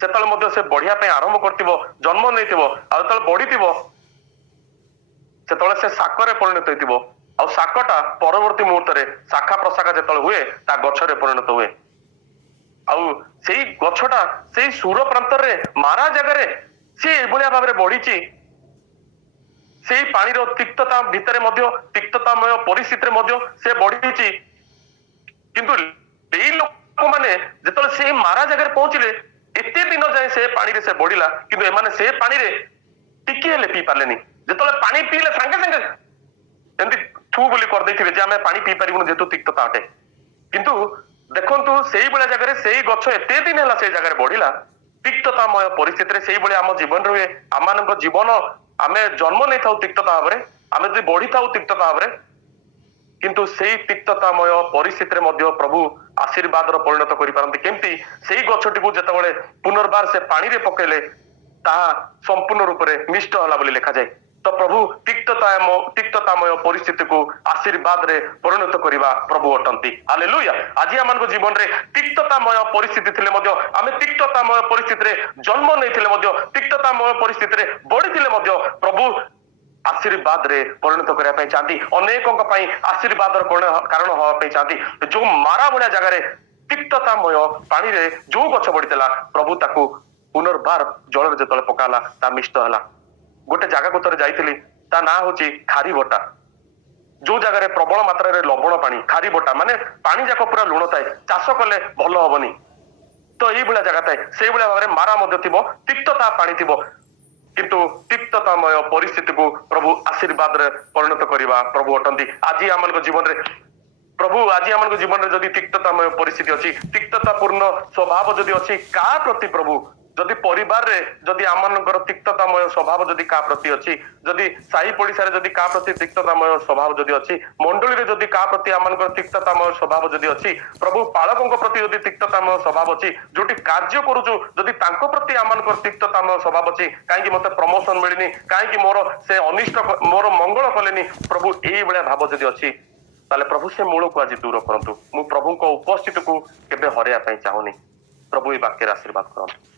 ସେତେବେଳେ ମଧ୍ୟ ସେ ବଢିବା ପାଇଁ ଆରମ୍ଭ କରିଥିବ, ଜନ୍ମ ନେଇଥିବ, ଆଉ ଯେତେବେଳେ ବଢିଥିବ, ସେତେବେଳେ ସେ ଶାକରେ ପରିଣତ ହେଇଥିବ, ଆଉ ଶାକଟା ପରବର୍ତ୍ତୀ ମୁହୂର୍ତ୍ତରେ ଶାଖା ପ୍ରଶାଖା ଯେତେବେଳେ ହୁଏ, ତା ଗଛରେ ପରିଣତ ହୁଏ। ଆଉ ସେଇ ଗଛଟା ସେଇ ସୁର ପ୍ରାନ୍ତରେ ମାରା ଜାଗାରେ ସେ ଏଭଳିଆ ଭାବରେ ବଢିଛି, ସେଇ ପାଣିର ତିକ୍ତତା ଭିତରେ ମଧ୍ୟ, ତିକ୍ତତାମୟ ପରିସ୍ଥିତିରେ ମଧ୍ୟ ସେ ବଢିଛି। କିନ୍ତୁ ଏଇ ଲୋକମାନେ ଯେତେବେଳେ ସେଇ ମାରା ଜାଗାରେ ପହଞ୍ଚିଲେ, ଏତେ ଦିନ ଯାଏ ସେ ପାଣିରେ ସେ ବଢିଲା, କିନ୍ତୁ ଏମାନେ ସେ ପାଣିରେ ଟିକେ ହେଲେ ପିଇ ପାରିଲେନି। ଯେତେବେଳେ ପାଣି ପିଇଲେ ସାଙ୍ଗେ ସାଙ୍ଗେ ଏମିତି ଥୁ ବୋଲି କରିଦେଇଥିବେ ଯେ ଆମେ ପାଣି ପିଇ ପାରିବୁନି ଯେହେତୁ ତିକ୍ତତା ଅଟେ। କିନ୍ତୁ ଦେଖନ୍ତୁ ସେଇଭଳିଆ ଜାଗାରେ ସେଇ ଗଛ ଏତେ ଦିନ ହେଲା ସେଇ ଜାଗାରେ ବଢିଲା, ତିକ୍ତତାମୟ ପରିସ୍ଥିତିରେ। ସେଇଭଳି ଆମ ଜୀବନରେ ହୁଏ। ଆମମାନଙ୍କ ଜୀବନ, ଆମେ ଜନ୍ମ ନେଇଥାଉ ତିକ୍ତତା ଭାବରେ, ଆମେ ଯଦି ବଢିଥାଉ ତିକ୍ତତା ଭାବରେ, କିନ୍ତୁ ସେଇ ତିକ୍ତତାମୟ ପରିସ୍ଥିତିରେ ମଧ୍ୟ ପ୍ରଭୁ ଆଶୀର୍ବାଦର ପରିଣତ କରିପାରନ୍ତି। କେମିତି? ସେଇ ଗଛଟିକୁ ଯେତେବେଳେ ପୁନର୍ବାର ସେ ପାଣିରେ ପକେଇଲେ, ତାହା ସମ୍ପୂର୍ଣ୍ଣ ରୂପରେ ମିଷ୍ଟ ହେଲା ବୋଲି ଲେଖାଯାଏ। ତ ପ୍ରଭୁ ତିକ୍ତତାମୟ ପରିସ୍ଥିତିକୁ ଆଶୀର୍ବାଦରେ ପରିଣତ କରିବା ପ୍ରଭୁ ଅଟନ୍ତି। ହାଲେଲୁୟା। ଆଜି ଆମମାନଙ୍କ ଜୀବନରେ ତିକ୍ତତାମୟ ପରିସ୍ଥିତି ଥିଲେ ମଧ୍ୟ, ଆମେ ତିକ୍ତତାମୟ ପରିସ୍ଥିତିରେ ଜନ୍ମ ନେଇଥିଲେ ମଧ୍ୟ, ତିକ୍ତତାମୟ ପରିସ୍ଥିତିରେ ବଢିଥିଲେ ମଧ୍ୟ, ପ୍ରଭୁ ଆଶୀର୍ବାଦରେ ପରିଣତ କରିବା ପାଇଁ ଚାହାନ୍ତି। ଅନେକଙ୍କ ପାଇଁ ଆଶୀର୍ବାଦର କାରଣ ହବା ପାଇଁ ଚାହାନ୍ତି। ଯୋଉ ମାରା ଭଳିଆ ଜାଗାରେ ତିକ୍ତତାମୟ ପାଣିରେ ଯୋଉ ଗଛ ବଢିଥିଲା, ପ୍ରଭୁ ତାକୁ ପୁନର୍ବାର ଜଳରେ ଯେତେବେଳେ ପକାଲା, ତା ମିଷ୍ଟ ହେଲା। ଗୋଟେ ଜାଗାକୁ ଥରେ ଯାଇଥିଲି, ତା ନାଁ ହଉଛି ଖାରିବଟା। ଯୋଉ ଜାଗାରେ ପ୍ରବଳ ମାତ୍ରାରେ ଲବଣ ପାଣି, ଖାରିବଟା ମାନେ ପାଣି ଯାକ ପୁରା ଲୁଣ ଥାଏ, ଚାଷ କଲେ ଭଲ ହବନି। ତ ଏଇଭଳିଆ ଜାଗା ଥାଏ, ସେଇଭଳିଆ ଭାବରେ ମାରା ମଧ୍ୟ ଥିବ, ତିକ୍ତତା ପାଣି ଥିବ, କିନ୍ତୁ ତିକ୍ତତାମୟ ପରିସ୍ଥିତିକୁ ପ୍ରଭୁ ଆଶୀର୍ବାଦରେ ପରିଣତ କରିବା ପ୍ରଭୁ ଅଟନ୍ତି। ଆଜି ଆମମାନଙ୍କ ଜୀବନରେ ପ୍ରଭୁ, ଆଜି ଆମମାନଙ୍କ ଜୀବନରେ ଯଦି ତିକ୍ତତାମୟ ପରିସ୍ଥିତି ଅଛି, ତିକ୍ତତା ପୂର୍ଣ୍ଣ ସ୍ୱଭାବ ଯଦି ଅଛି, କାହା ପ୍ରତି ପ୍ରଭୁ जदि परिवार रे जदि आमनकर तिक्ततामय स्वभाव जदि का प्रति अछि जदि साही पड़िसा रे जदि का प्रति तिक्ततामय स्वभाव जदि अछि मंडली रे जदि का प्रति आमनकर तिक्ततामय स्वभाव जदि अछि प्रभु पालकଙ୍କ प्रति जदि तिक्ततामय स्वभाव अछि जोटी कार्य करूछु जदि तांको प्रति आमनकर तिक्ततामय स्वभाव अछि काहे कि मते प्रमोशन मिलिनी काहे कि मोर से अनिष्ट मोर मंगल कलेनी प्रभु एई बळे भाव जदि अछि ताले प्रभु से मूल को आज दूर करंतु मु प्रभु को उपस्थित को केबे हरिया पई चाहुनी प्रभु ई वाक्य आशीर्वाद करंतु।